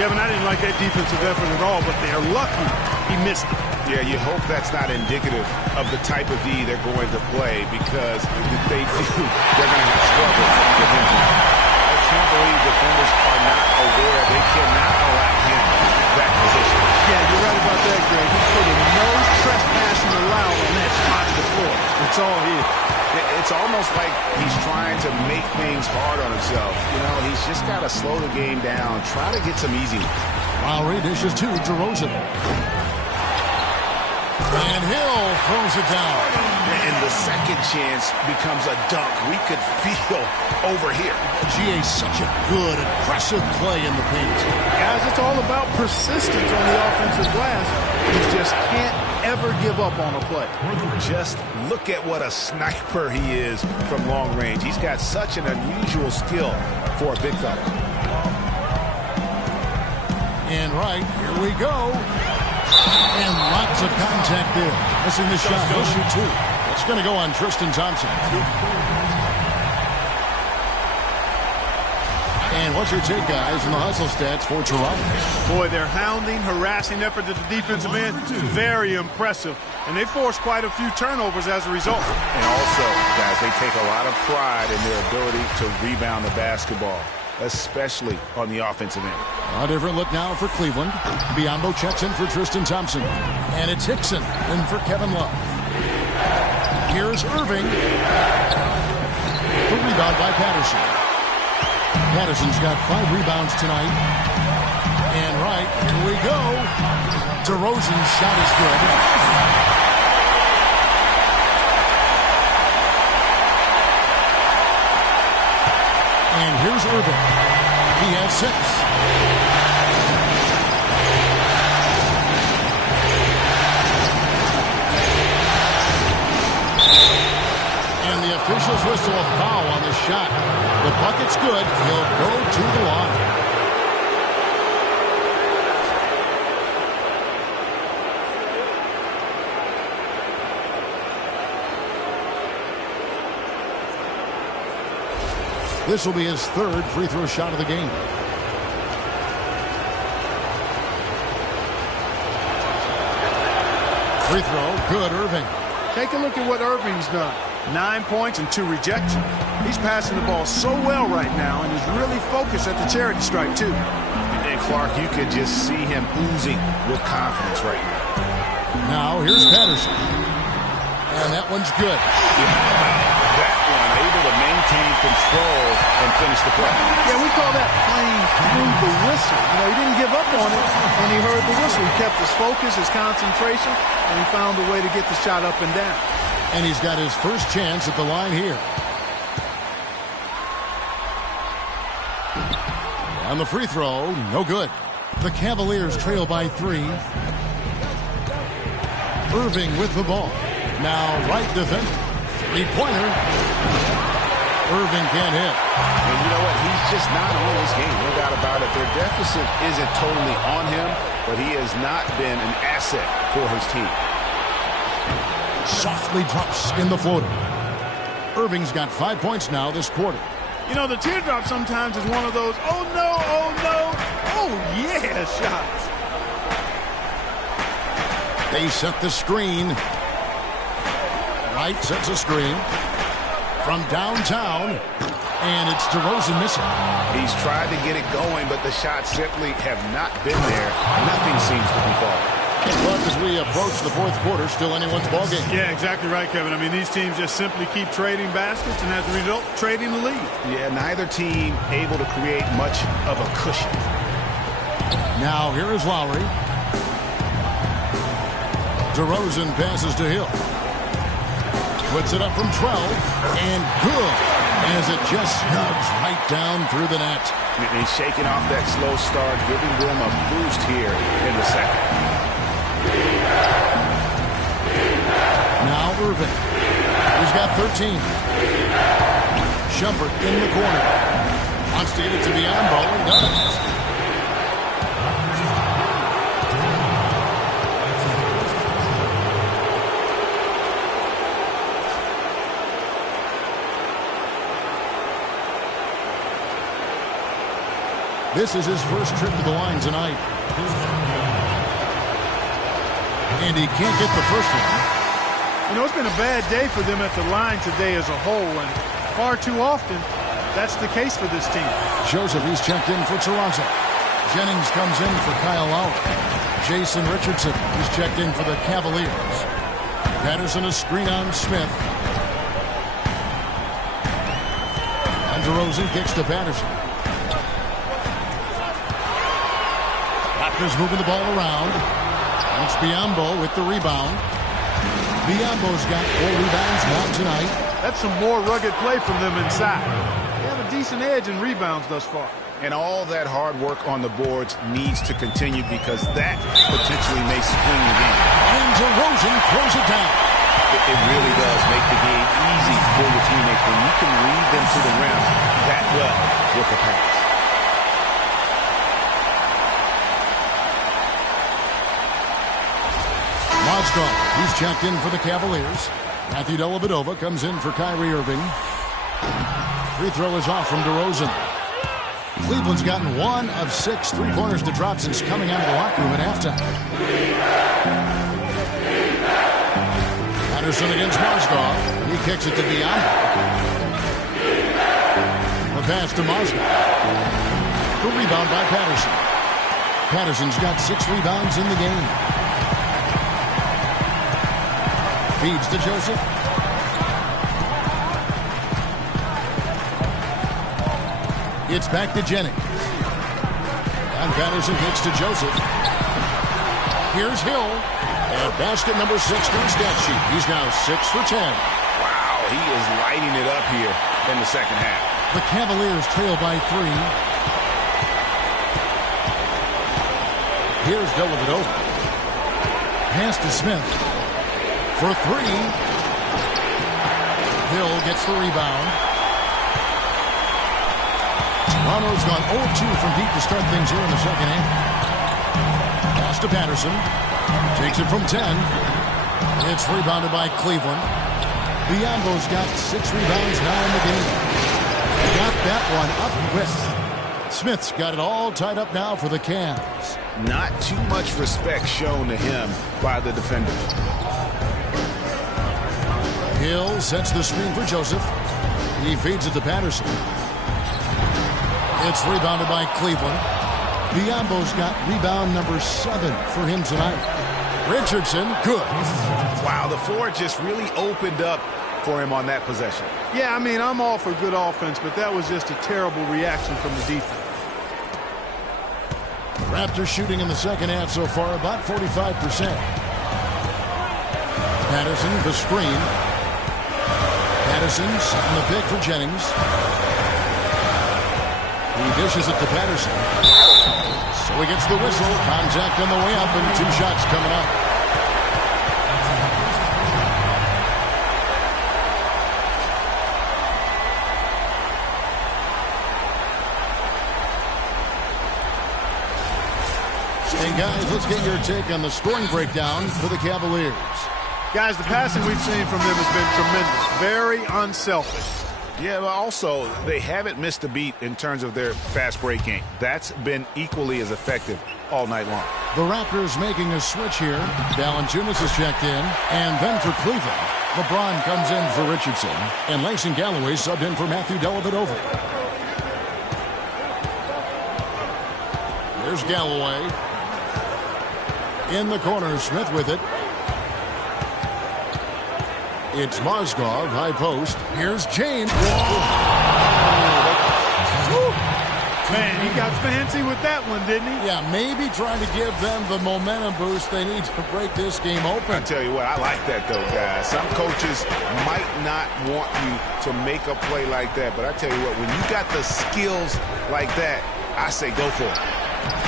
Kevin, I didn't like that defensive effort at all, but they're lucky he missed it. Yeah, you hope that's not indicative of the type of D they're going to play, because if they do, they're going to have struggles with him tonight. I can't believe defenders are not aware. They cannot allow him that position. Yeah, you're right about that, Greg. He put a no trespassing allowed on that spot of the floor. It's all his. It's almost like he's trying to make things hard on himself. You know, he's just got to slow the game down, try to get some easy. Lowry dishes to DeRozan. And Hill throws it down. And the second chance becomes a dunk. We could feel over here. GA, such a good, aggressive play in the paint. Guys, it's all about persistence on the offensive glass. You just can't ever give up on a play. Just look at what a sniper he is from long range. He's got such an unusual skill for a big fella. And right, here we go. And lots of contact there. Missing the shot. He'll shoot two. It's going to go on Tristan Thompson. And what's your take, guys, in the hustle stats for Toronto? Boy, their hounding, harassing effort at the defensive end, very impressive. And they forced quite a few turnovers as a result. And also, guys, they take a lot of pride in their ability to rebound the basketball, especially on the offensive end. A different look now for Cleveland. Biyombo checks in for Tristan Thompson. And it's Hickson in for Kevin Love. Here's Irving. The rebound by Patterson. Patterson's got 5 rebounds tonight. And right, here we go. DeRozan's shot is good. And here's Irving. He has 6. And the officials whistle a foul on the shot. The bucket's good. He'll go to the line. This will be his 3rd free throw shot of the game. Free throw, good, Irving. Take a look at what Irving's done. 9 points and 2 rejections. He's passing the ball so well right now and is really focused at the charity stripe, too. And Clark, you could just see him oozing with confidence right now. Now, here's Patterson. And that one's good. That one, able to maintain control and finish the play. Yeah, we call that playing through the whistle. You know, he didn't give up on it when he heard the whistle. He kept his focus, his concentration, and he found a way to get the shot up and down. And he's got his first chance at the line here. On the free throw, no good. The Cavaliers trail by 3. Irving with the ball. Now right defender. 3-pointer. Irving can't hit. And you know what? He's just not on this game. No doubt about it. Their deficit isn't totally on him, but he has not been an asset for his team. Softly drops in the floater. Irving's got 5 points now this quarter. You know, the teardrop sometimes is one of those, oh no, oh yeah shots. They set the screen. Wright sets a screen from downtown, and it's DeRozan missing. He's tried to get it going, but the shots simply have not been there. Nothing seems to be falling. But as we approach the 4th quarter, still anyone's ballgame. Yeah, exactly right, Kevin. I mean, these teams just simply keep trading baskets, and as a result, trading the lead. Yeah, neither team able to create much of a cushion. Now here is Lowry. DeRozan passes to Hill. Puts it up from 12, and good, as it just snugs right down through the net. And he's shaking off that slow start, giving them a boost here in the second. Now Irving. He's got 13. Shumpert in the corner. Wants to get it to Biombo and does. This is his first trip to the line tonight. And he can't get the first one. You know, it's been a bad day for them at the line today as a whole, and far too often that's the case for this team. Joseph, he's checked in for Toronto. Jennings comes in for Kyle Lowry. Jason Richardson, he's checked in for the Cavaliers. Patterson a screen on Smith. And DeRozan kicks to Patterson. Raptors moving the ball around. It's Biombo with the rebound. Biombo's got 4 rebounds now tonight. That's some more rugged play from them inside. They have a decent edge in rebounds thus far. And all that hard work on the boards needs to continue because that potentially may swing the game. And DeRozan throws it down. It really does make the game easy for your teammates when you can lead them to the rim that well with a pass. Mozgov, he's checked in for the Cavaliers. Matthew Dellavedova comes in for Kyrie Irving. Free throw is off from DeRozan. Cleveland's gotten 1 of 6 three-pointers to drop since coming out of the locker room at halftime. Patterson against Mozgov. He kicks it to Biombo. The pass to Mozgov. The rebound by Patterson. Patterson's got 6 rebounds in the game. Feeds to Joseph. It's back to Jennings. And Patterson kicks to Joseph. Here's Hill. And basket number 6 to the stat sheet. He's now 6 for 10. Wow, he is lighting it up here in the second half. The Cavaliers trail by 3. Here's Dellavedova. Pass to Smith. For 3. Hill gets the rebound. Toronto's gone 0-2 from deep to start things here in the second half. Pass to Patterson. Takes it from 10. It's rebounded by Cleveland. Biombo's got 6 rebounds now in the game. Got that one up quick. Smith's got it all tied up now for the Cavs. Not too much respect shown to him by the defenders. Hill sets the screen for Joseph. He feeds it to Patterson. It's rebounded by Cleveland. Biombo's got rebound number 7 for him tonight. Richardson, good. Wow, the floor just really opened up for him on that possession. Yeah, I mean, I'm all for good offense, but that was just a terrible reaction from the defense. Raptors shooting in the second half so far about 45%. Patterson, the screen. Patterson setting the pick for Jennings. He dishes it to Patterson. So he gets the whistle. Contact on the way up and 2 shots coming up. And guys, let's get your take on the scoring breakdown for the Cavaliers. Guys, the passing we've seen from them has been tremendous. Very unselfish. Yeah, but also, they haven't missed a beat in terms of their fast break game. That's been equally as effective all night long. The Raptors making a switch here. Valanciunas is checked in. And then for Cleveland, LeBron comes in for Richardson. And Langston Galloway subbed in for Matthew Dellavedova. There's Galloway. In the corner, Smith with it. It's Mozgov, high post. Here's James. Man, he got fancy with that one, didn't he? Yeah, maybe trying to give them the momentum boost they need to break this game open. I tell you what, I like that though, guys. Some coaches might not want you to make a play like that, but I tell you what, when you got the skills like that, I say go for it.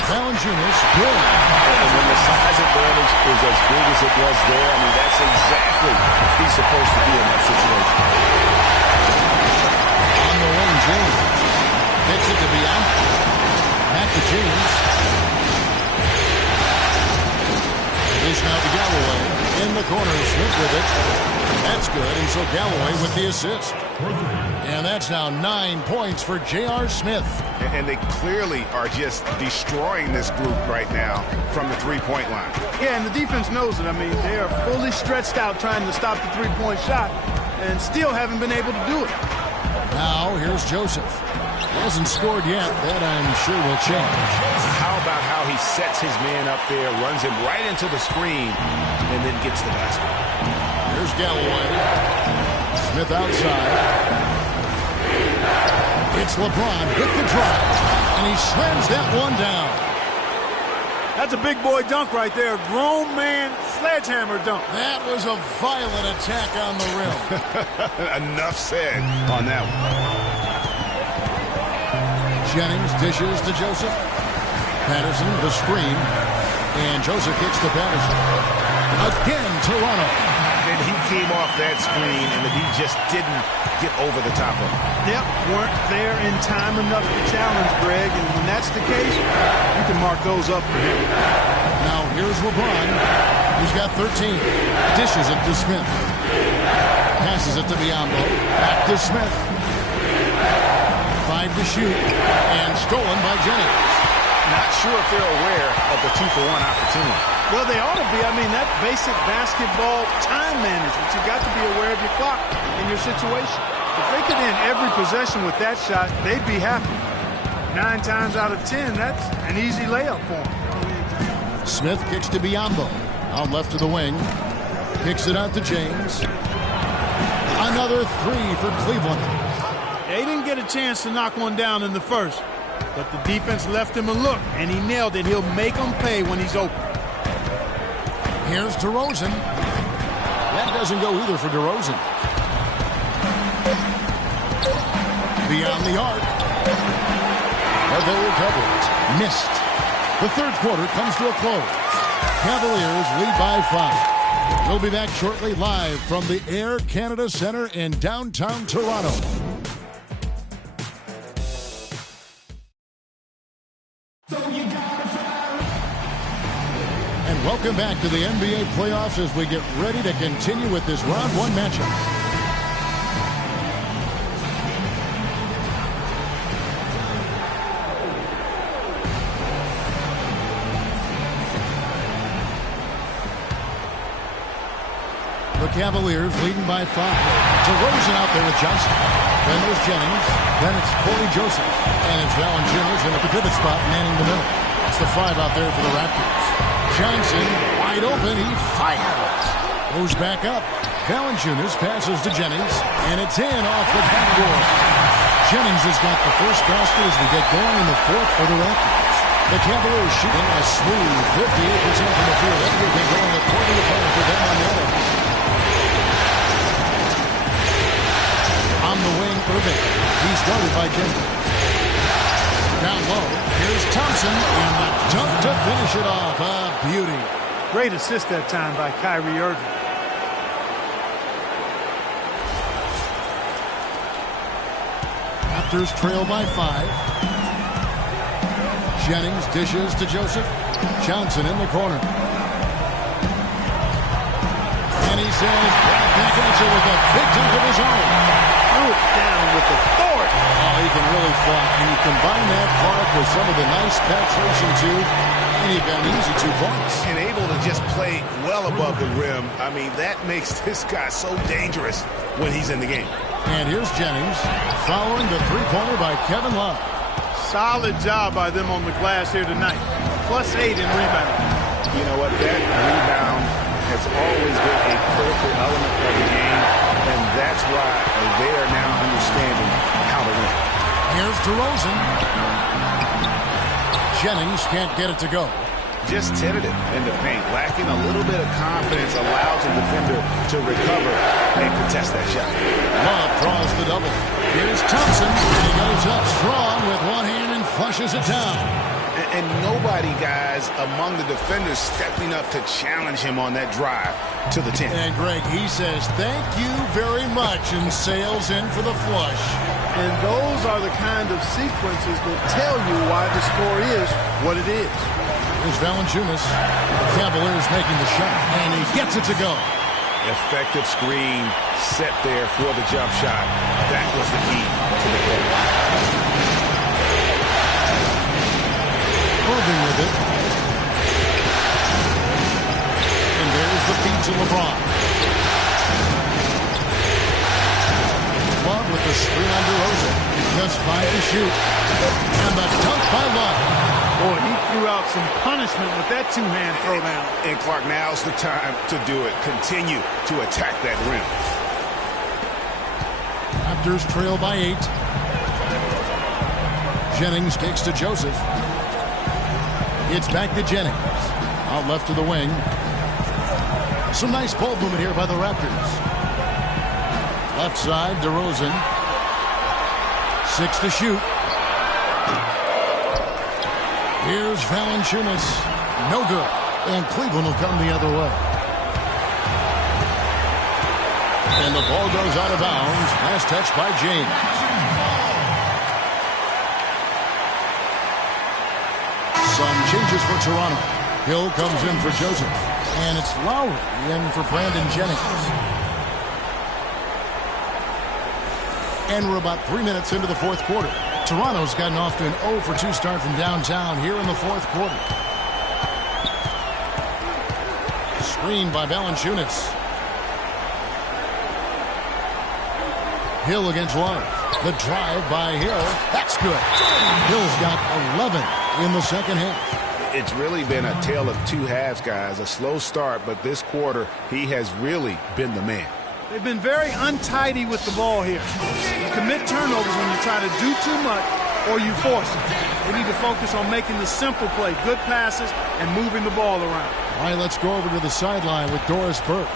Valanciunas, good. And when the size advantage is as big as it was there, I mean, that's exactly what he's supposed to do in that situation. On the James. Kicks it to Bianco. Back to James. Dish now to Galloway. In the corner, Smith with it. That's good, and so Galloway with the assist. And that's now 9 points for J.R. Smith. And they clearly are just destroying this group right now from the three-point line. Yeah, and the defense knows it. I mean, they are fully stretched out trying to stop the three-point shot and still haven't been able to do it. Now, here's Joseph. He hasn't scored yet. That, I'm sure, will change. How about how he sets his man up there, runs him right into the screen, and then gets the basket. Here's Galloway. Smith outside. It's LeBron with the drive, and he slams that one down. That's a big boy dunk right there. Grown man sledgehammer dunk. That was a violent attack on the rim. Enough said on that one. Jennings dishes to Joseph. Patterson, the screen. And Joseph kicks to Patterson. Again, Toronto. And he came off that screen, and the D just didn't get over the top of him. Yep, weren't there in time enough to challenge Greg, and when that's the case, you can mark those up for him. Now here's LeBron. He's got 13. Dishes it to Smith. Passes it to Biombo. Back to Smith. 5 to shoot, and stolen by Jennings. Not sure if they're aware of the 2-for-1 opportunity. Well, they ought to be. I mean, that basic basketball time management. You got to be aware of your clock and your situation. If they could end every possession with that shot, they'd be happy. 9 times out of 10, that's an easy layup for them. Smith kicks to Biombo. Out left to the wing. Kicks it out to James. Another 3 for Cleveland. They didn't get a chance to knock one down in the first, but the defense left him a look, and he nailed it. He'll make them pay when he's open. Here's DeRozan. That doesn't go either for DeRozan. Beyond the arc. But they recover it. Missed. The third quarter comes to a close. Cavaliers lead by 5. We'll be back shortly live from the Air Canada Centre in downtown Toronto. And welcome back to the NBA playoffs as we get ready to continue with this round 1 matchup. The Cavaliers leading by 5. DeRozan out there with Johnson. Then there's Jennings. Then it's Corey Joseph. And it's Valanciunas in the pivot spot manning the middle. It's the 5 out there for the Raptors. Johnson, wide open, he fires. Goes back up. Valanciunas passes to Jennings, and it's in off the backboard. Jennings has got the first basket as we get going in the fourth for the Raptors. The Cavaliers shooting a smooth 58% from the field. Everything going according to plan for them on the other. On the wing, Irving. He's guarded by Jennings. Down low, here's Thompson, and the dunk to finish it off. A beauty. Great assist that time by Kyrie Irving. Raptors trail by 5. Jennings dishes to Joseph. Johnson in the corner. And he says, right back at you with a big dunk of his own. Threw it down with authority. Oh, he can really fly. And you combine that part with some of the nice penetration, too, and you've got an easy 2 points. And able to just play well above the rim. I mean, that makes this guy so dangerous when he's in the game. And here's Jennings following the 3-pointer by Kevin Love. Solid job by them on the glass here tonight. +8 in rebound. You know what? That rebound has always been a critical element of the game, and that's why they are now understanding how to win. Here's DeRozan. Jennings can't get it to go. Just tentative in the paint, lacking a little bit of confidence, allows the defender to recover and contest that shot. Love draws the double. Here's Thompson. He goes up strong with one hand and flushes it down. And nobody, guys, among the defenders stepping up to challenge him on that drive to the 10. And Greg, he says, thank you very much, and sails in for the flush. And those are the kind of sequences that tell you why the score is what it is. Here's Valanciunas. The Cavaliers making the shot, and he gets it to go. Effective screen set there for the jump shot. That was the key to the play. Irving with it. And there's the feed to LeBron. Love with the screen on DeRozan. Just 5 to shoot. And the dunk by Love. Boy, he threw out some punishment with that two-hand throwdown. And Clark, now's the time to do it. Continue to attack that rim. Raptors trail by 8. Jennings kicks to Joseph. It's back to Jennings. Out left to the wing. Some nice ball movement here by the Raptors. Left side, DeRozan. 6 to shoot. Here's Valanciunas. No good. And Cleveland will come the other way. And the ball goes out of bounds. Last touch by James. Some changes for Toronto. Hill comes in for Joseph. And it's Lowry in for Brandon Jennings. And we're about 3 minutes into the fourth quarter. Toronto's gotten off to an 0-for-2 start from downtown here in the fourth quarter. Screen by Valanciunas. Hill against Love. The drive by Hill. That's good. Hill's got 11 in the second half. It's really been a tale of two halves, guys. A slow start, but this quarter, he has really been the man. They've been very untidy with the ball here. You commit turnovers when you try to do too much or you force it. They need to focus on making the simple play, good passes, and moving the ball around. All right, let's go over to the sideline with Doris Burke.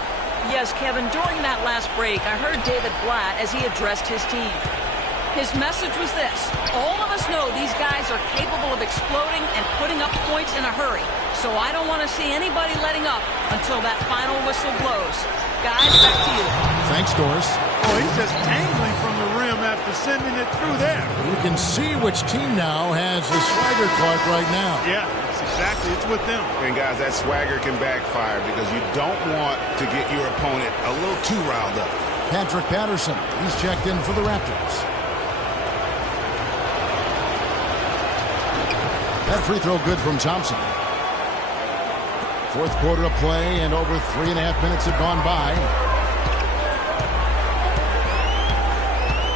Yes, Kevin, during that last break, I heard David Blatt as he addressed his team. His message was this: all of us know these guys are capable of exploding and putting up points in a hurry. So I don't want to see anybody letting up until that final whistle blows. Guys, back to you. Thanks, Doris. Oh, he's just angling from the rim after sending it through there. You can see which team now has the swagger, Clark, right now. Yeah, that's exactly. It's with them. And, guys, that swagger can backfire because you don't want to get your opponent a little too riled up. Patrick Patterson, he's checked in for the Raptors. That free throw good from Thompson. Fourth quarter of play, and over 3.5 minutes have gone by.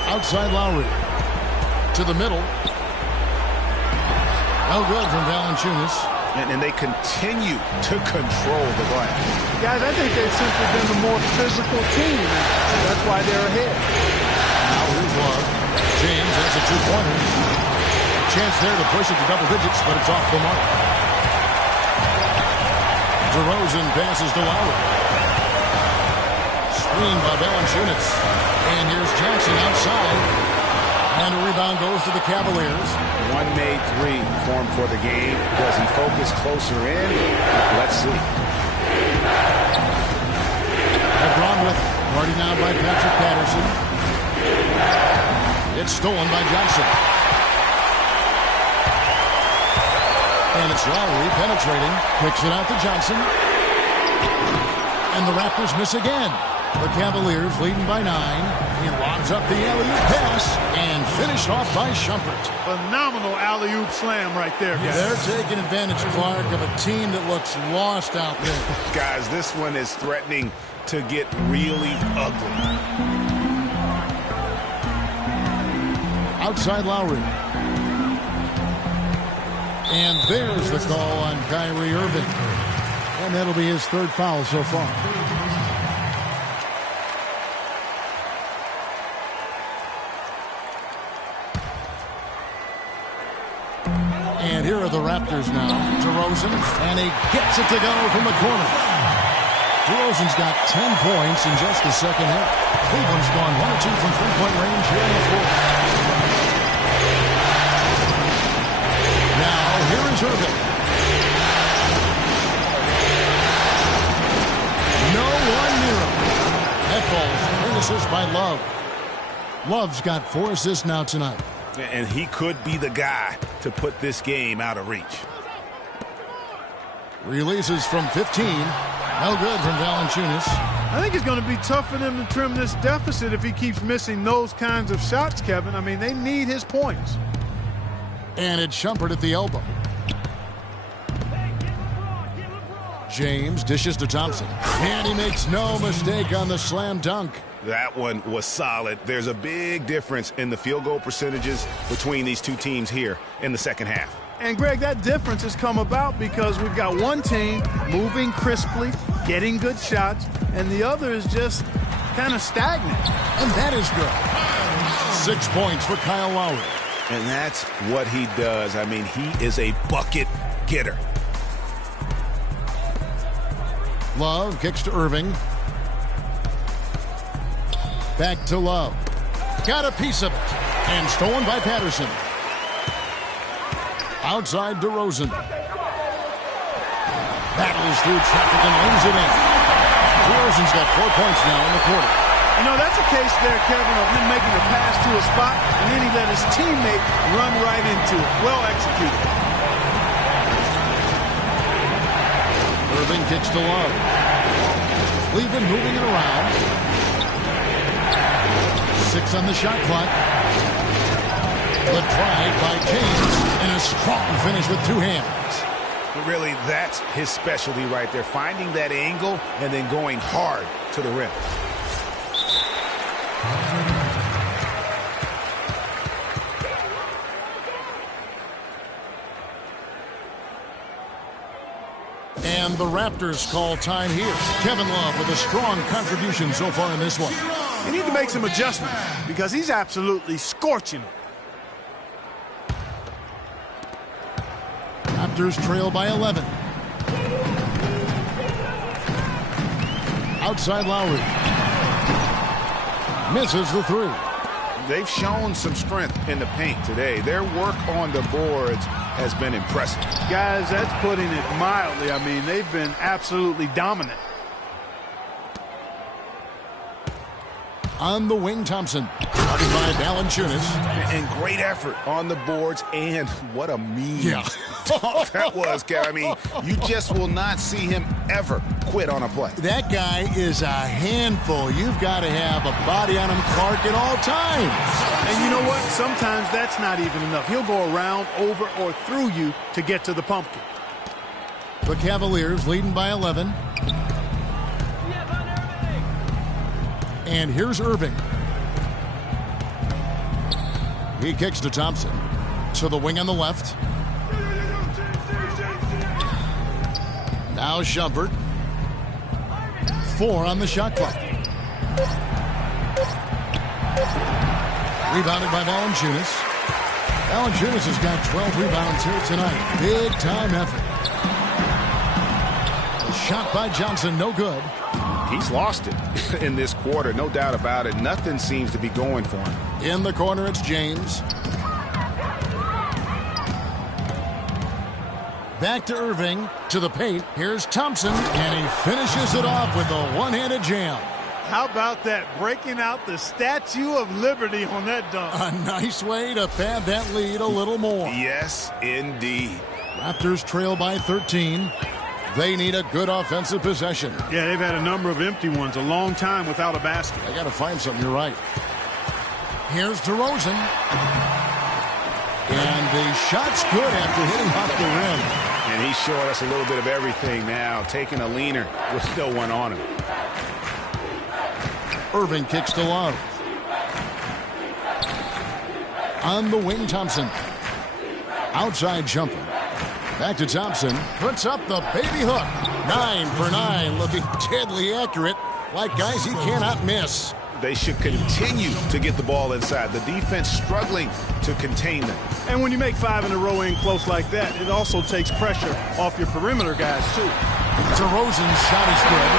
Outside Lowry. To the middle. No good from Valanciunas. And they continue to control the glass. Guys, I think they've simply been the more physical team. That's why they're ahead. Now here's Love. James has a two-pointer. Chance there to push it to double digits, but it's off the mark. DeRozan passes to Lowry. Screen by Valanciunas. And here's Jackson outside. And a rebound goes to the Cavaliers. One made three formed for the game. Does he focus closer in? Let's see. LeBron with it. Guarded now by Patrick Patterson. It's stolen by Johnson. And it's Lowry penetrating. Kicks it out to Johnson. And the Raptors miss again. The Cavaliers leading by 9. He lobs up the alley-oop pass and finished off by Shumpert. Phenomenal alley-oop slam right there, guys. They're taking advantage, Clark, of a team that looks lost out there. Guys, this one is threatening to get really ugly. Outside Lowry. And there's the call on Kyrie Irving. And that'll be his third foul so far. And here are the Raptors now. DeRozan, and he gets it to go from the corner. DeRozan's got 10 points in just the second half. Cleveland's gone 1 or 2 from three-point range here in the fourth. Now, here is Irving. No one near him. That ball's finishes by Love. Love's got 4 assists now tonight. And he could be the guy to put this game out of reach. Releases from 15. No good from Valanciunas. I think it's going to be tough for them to trim this deficit if he keeps missing those kinds of shots, Kevin. I mean, they need his points. And it's Shumpert at the elbow. James dishes to Thompson. And he makes no mistake on the slam dunk. That one was solid. There's a big difference in the field goal percentages between these two teams here in the second half. And, Greg, that difference has come about because we've got one team moving crisply, getting good shots, and the other is just kind of stagnant. And that is good. 6 points for Kyle Lowry. And that's what he does. I mean, he is a bucket getter. Love kicks to Irving. Back to Love. Got a piece of it. And stolen by Patterson. Outside DeRozan. Battles through traffic and lays it in. DeRozan's got 4 points now in the quarter. You know, that's a case there, Kevin, of him making a pass to a spot, and then he let his teammate run right into it. Well executed. Irving kicks to Love. Cleveland moving it around. 6 on the shot clock. Good drive by James, and a strong finish with 2 hands. But really, that's his specialty right there, finding that angle and then going hard to the rim. And the Raptors call time here. Kevin Love with a strong contribution so far in this one. You need to make some adjustments because he's absolutely scorching it. Raptors trail by 11. Outside Lowry. Misses the 3. They've shown some strength in the paint today. Their work on the boards has been impressive. Guys, that's putting it mildly. I mean, they've been absolutely dominant. On the wing, Thompson. Guarded by Valanciunas. And great effort on the boards, and what a mean that was, Kev. I mean, you just will not see him ever quit on a play. That guy is a handful. You've got to have a body on him, Clark, at all times. And you know what? Sometimes that's not even enough. He'll go around, over, or through you to get to the pumpkin. The Cavaliers leading by 11. And here's Irving. He kicks to Thompson. To the wing on the left. Now Shumpert. 4 on the shot clock. Rebounded by Valanciunas. Valanciunas has got 12 rebounds here tonight. Big time effort. A shot by Johnson, no good. He's lost it in this quarter, no doubt about it. Nothing seems to be going for him. In the corner, it's James. Back to Irving, to the paint. Here's Thompson, and he finishes it off with a one-handed jam. How about that? Breaking out the Statue of Liberty on that dunk. A nice way to pad that lead a little more. Yes, indeed. Raptors trail by 13. They need a good offensive possession. Yeah, they've had a number of empty ones, a long time without a basket. They got to find something, you're right. Here's DeRozan. And the shot's good after hitting off the rim. And he's showing us a little bit of everything now, taking a leaner with no one on him. Irving kicks to Love. On the wing, Thompson. Outside jumper. Back to Thompson. Puts up the baby hook. 9 for 9. Looking deadly accurate. Like guys he cannot miss. They should continue to get the ball inside. The defense struggling to contain them. And when you make 5 in a row in close like that, it also takes pressure off your perimeter guys, too. DeRozan's shot is good.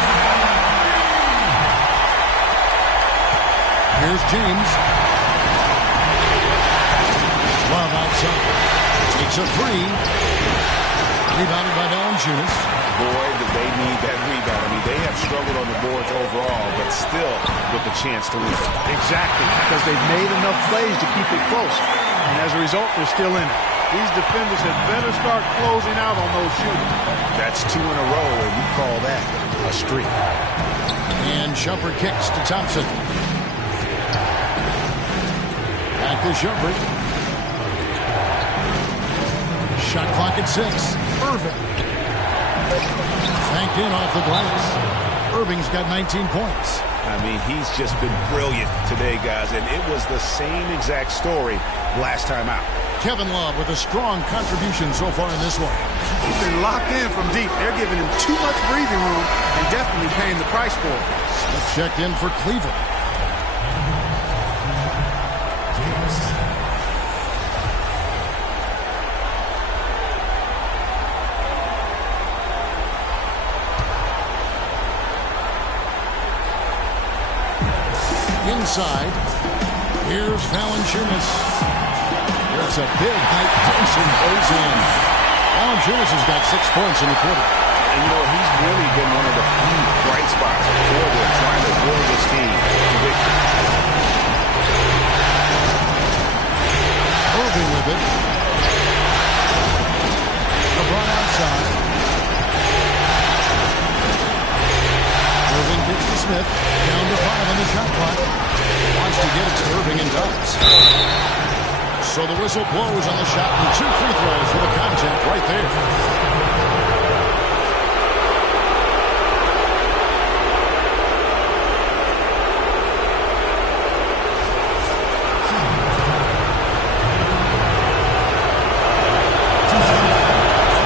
Here's James. Love outside. Takes a 3. Rebounded by Valanciunas. Boy, do they need that rebound. I mean, they have struggled on the boards overall, but still with a chance to win. Exactly, because they've made enough plays to keep it close. And as a result, they're still in it. These defenders had better start closing out on those shooters. That's 2 in a row, and we call that a streak. And Shumpert kicks to Thompson. Back to Shumpert. Shot clock at 6. Irving. Banked in off the glass. Irving's got 19 points. I mean, he's just been brilliant today, guys, and it was the same exact story last time out. Kevin Love with a strong contribution so far in this one. He's been locked in from deep. They're giving him too much breathing room and definitely paying the price for it. Smith checked in for Cleveland. Inside, here's Valanciunas. There's a big height. Thompson goes in. Valanciunas has got 6 points in the quarter. And, you know, he's really been one of the few bright spots for them trying to will this team to victory. Irving with it. LeBron outside. Irving gets to Smith. Down to 5 on the shot clock. Wants to get it to Irving and does. So the whistle blows on the shot and 2 free throws for the contact right there.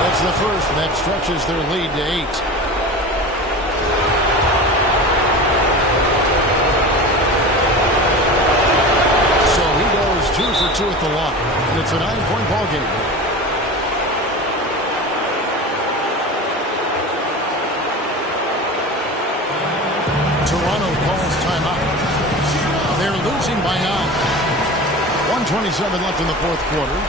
That's the first. That stretches their lead to 8. Two for 2 at the line, and it's a 9-point ball game. Toronto calls timeout. They're losing by 9. 1:27 left in the fourth quarter.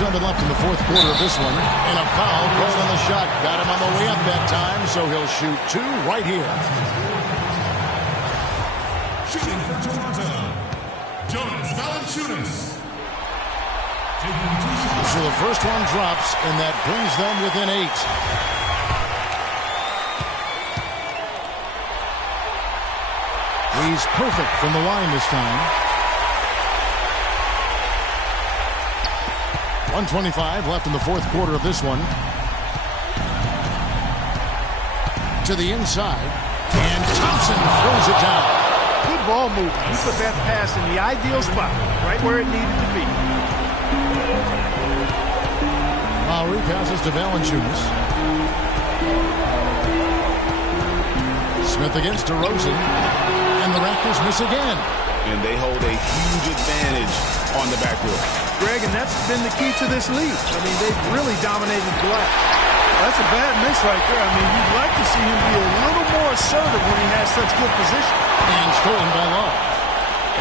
Left in the fourth quarter of this one, and a foul called on the shot. Got him on the way up that time, so he'll shoot 2 right here. Shooting for Toronto, Jonas Valanciunas. So the first one drops, and that brings them within 8. He's perfect from the line this time. 1:25 left in the fourth quarter of this one. To the inside, and Thompson throws it down. Good ball movement. He put that pass in the ideal spot, right where it needed to be. Lowry passes to Valanciunas. Smith against DeRozan, and the Raptors miss again. And they hold a huge advantage on the backboard. Greg, and that's been the key to this lead. I mean, they've really dominated glass. That's a bad miss right there. I mean, you'd like to see him be a little more assertive when he has such good position. And stolen by Love.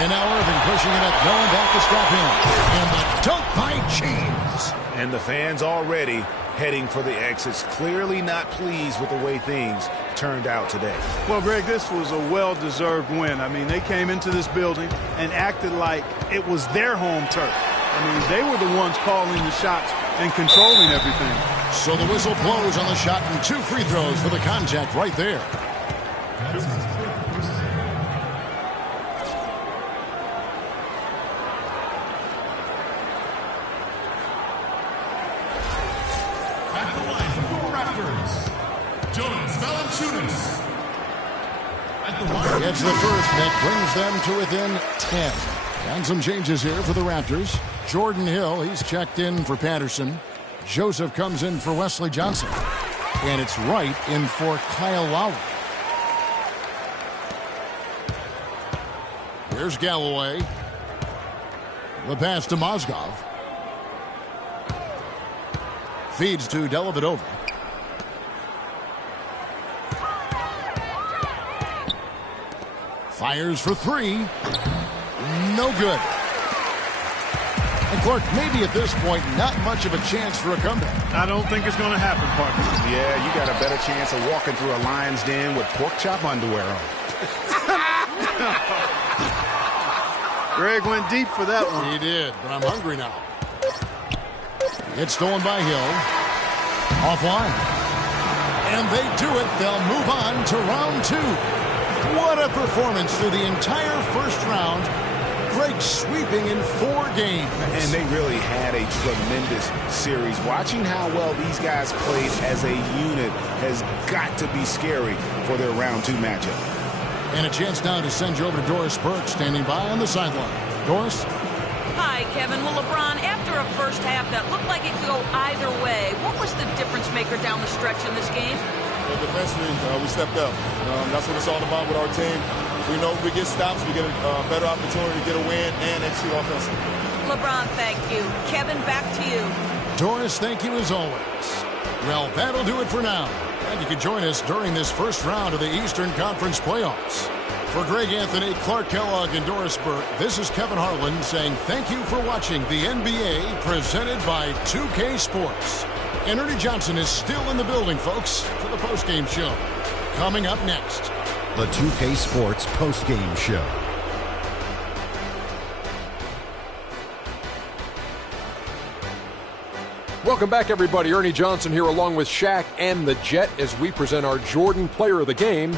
And now Irving pushing it up. No one back to stop him. And the dunk by James. And the fans already heading for the exits, clearly not pleased with the way things turned out today. Well, Greg, this was a well-deserved win. I mean, they came into this building and acted like it was their home turf. I mean, they were the ones calling the shots and controlling everything. So the whistle blows on the shot and 2 free throws for the contact right there. At the line for your Raptors, Jonas Valanciunas. Gets the first. That brings them to within 10. And some changes here for the Raptors. Jordan Hill, he's checked in for Patterson. Joseph comes in for Wesley Johnson. And it's Wright in for Kyle Lowry. Here's Galloway. The pass to Mozgov. Feeds to Dellavedova. Fires for three. No good. And Clark, maybe at this point, not much of a chance for a comeback. I don't think it's going to happen, partner. Yeah, you got a better chance of walking through a lion's den with pork chop underwear on. Greg went deep for that one. He did, but I'm hungry now. It's stolen by Hill. Offline. And they do it. They'll move on to round 2. What a performance through the entire first round. Greg sweeping in 4 games. And they really had a tremendous series. Watching how well these guys played as a unit has got to be scary for their round 2 matchup. And a chance now to send you over to Doris Burke, standing by on the sideline. Doris? Hi, Kevin. Well, LeBron, after a first half that looked like it could go either way, what was the difference maker down the stretch in this game? Well, defensively, we stepped up. That's what it's all about with our team. We know if we get stops, we get a better opportunity to get a win and execute offensively. LeBron, thank you. Kevin, back to you. Doris, thank you as always. Well, that'll do it for now. And you can join us during this first round of the Eastern Conference playoffs. For Greg Anthony, Clark Kellogg, and Doris Burke, this is Kevin Harlan saying thank you for watching the NBA presented by 2K Sports. And Ernie Johnson is still in the building, folks, for the postgame show. Coming up next, the 2K Sports postgame show. Welcome back, everybody. Ernie Johnson here along with Shaq and the Jet as we present our Jordan Player of the Game,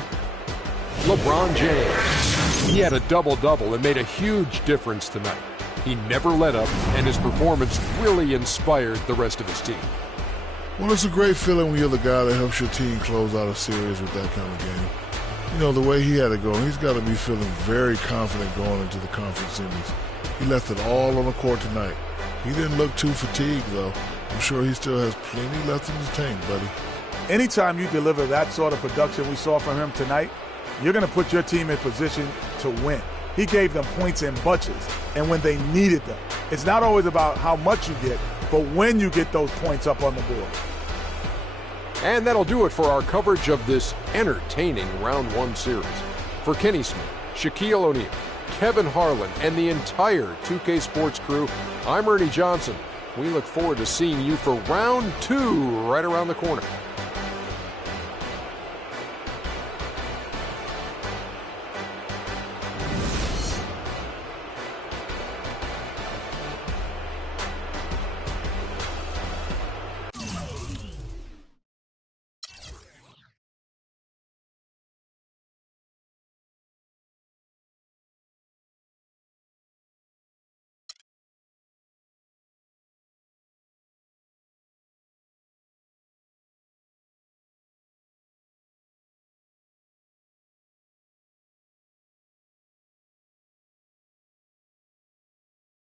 LeBron James. He had a double-double and made a huge difference tonight. He never let up, and his performance really inspired the rest of his team. Well, it's a great feeling when you're the guy that helps your team close out a series with that kind of game. You know, the way he had it going, he's got to be feeling very confident going into the conference series. He left it all on the court tonight. He didn't look too fatigued, though. I'm sure he still has plenty left in his tank, buddy. Anytime you deliver that sort of production we saw from him tonight, you're going to put your team in position to win. He gave them points in bunches, and when they needed them. It's not always about how much you get, but when you get those points up on the board. And that'll do it for our coverage of this entertaining Round 1 series. For Kenny Smith, Shaquille O'Neal, Kevin Harlan, and the entire 2K Sports crew, I'm Ernie Johnson. We look forward to seeing you for Round 2 right around the corner.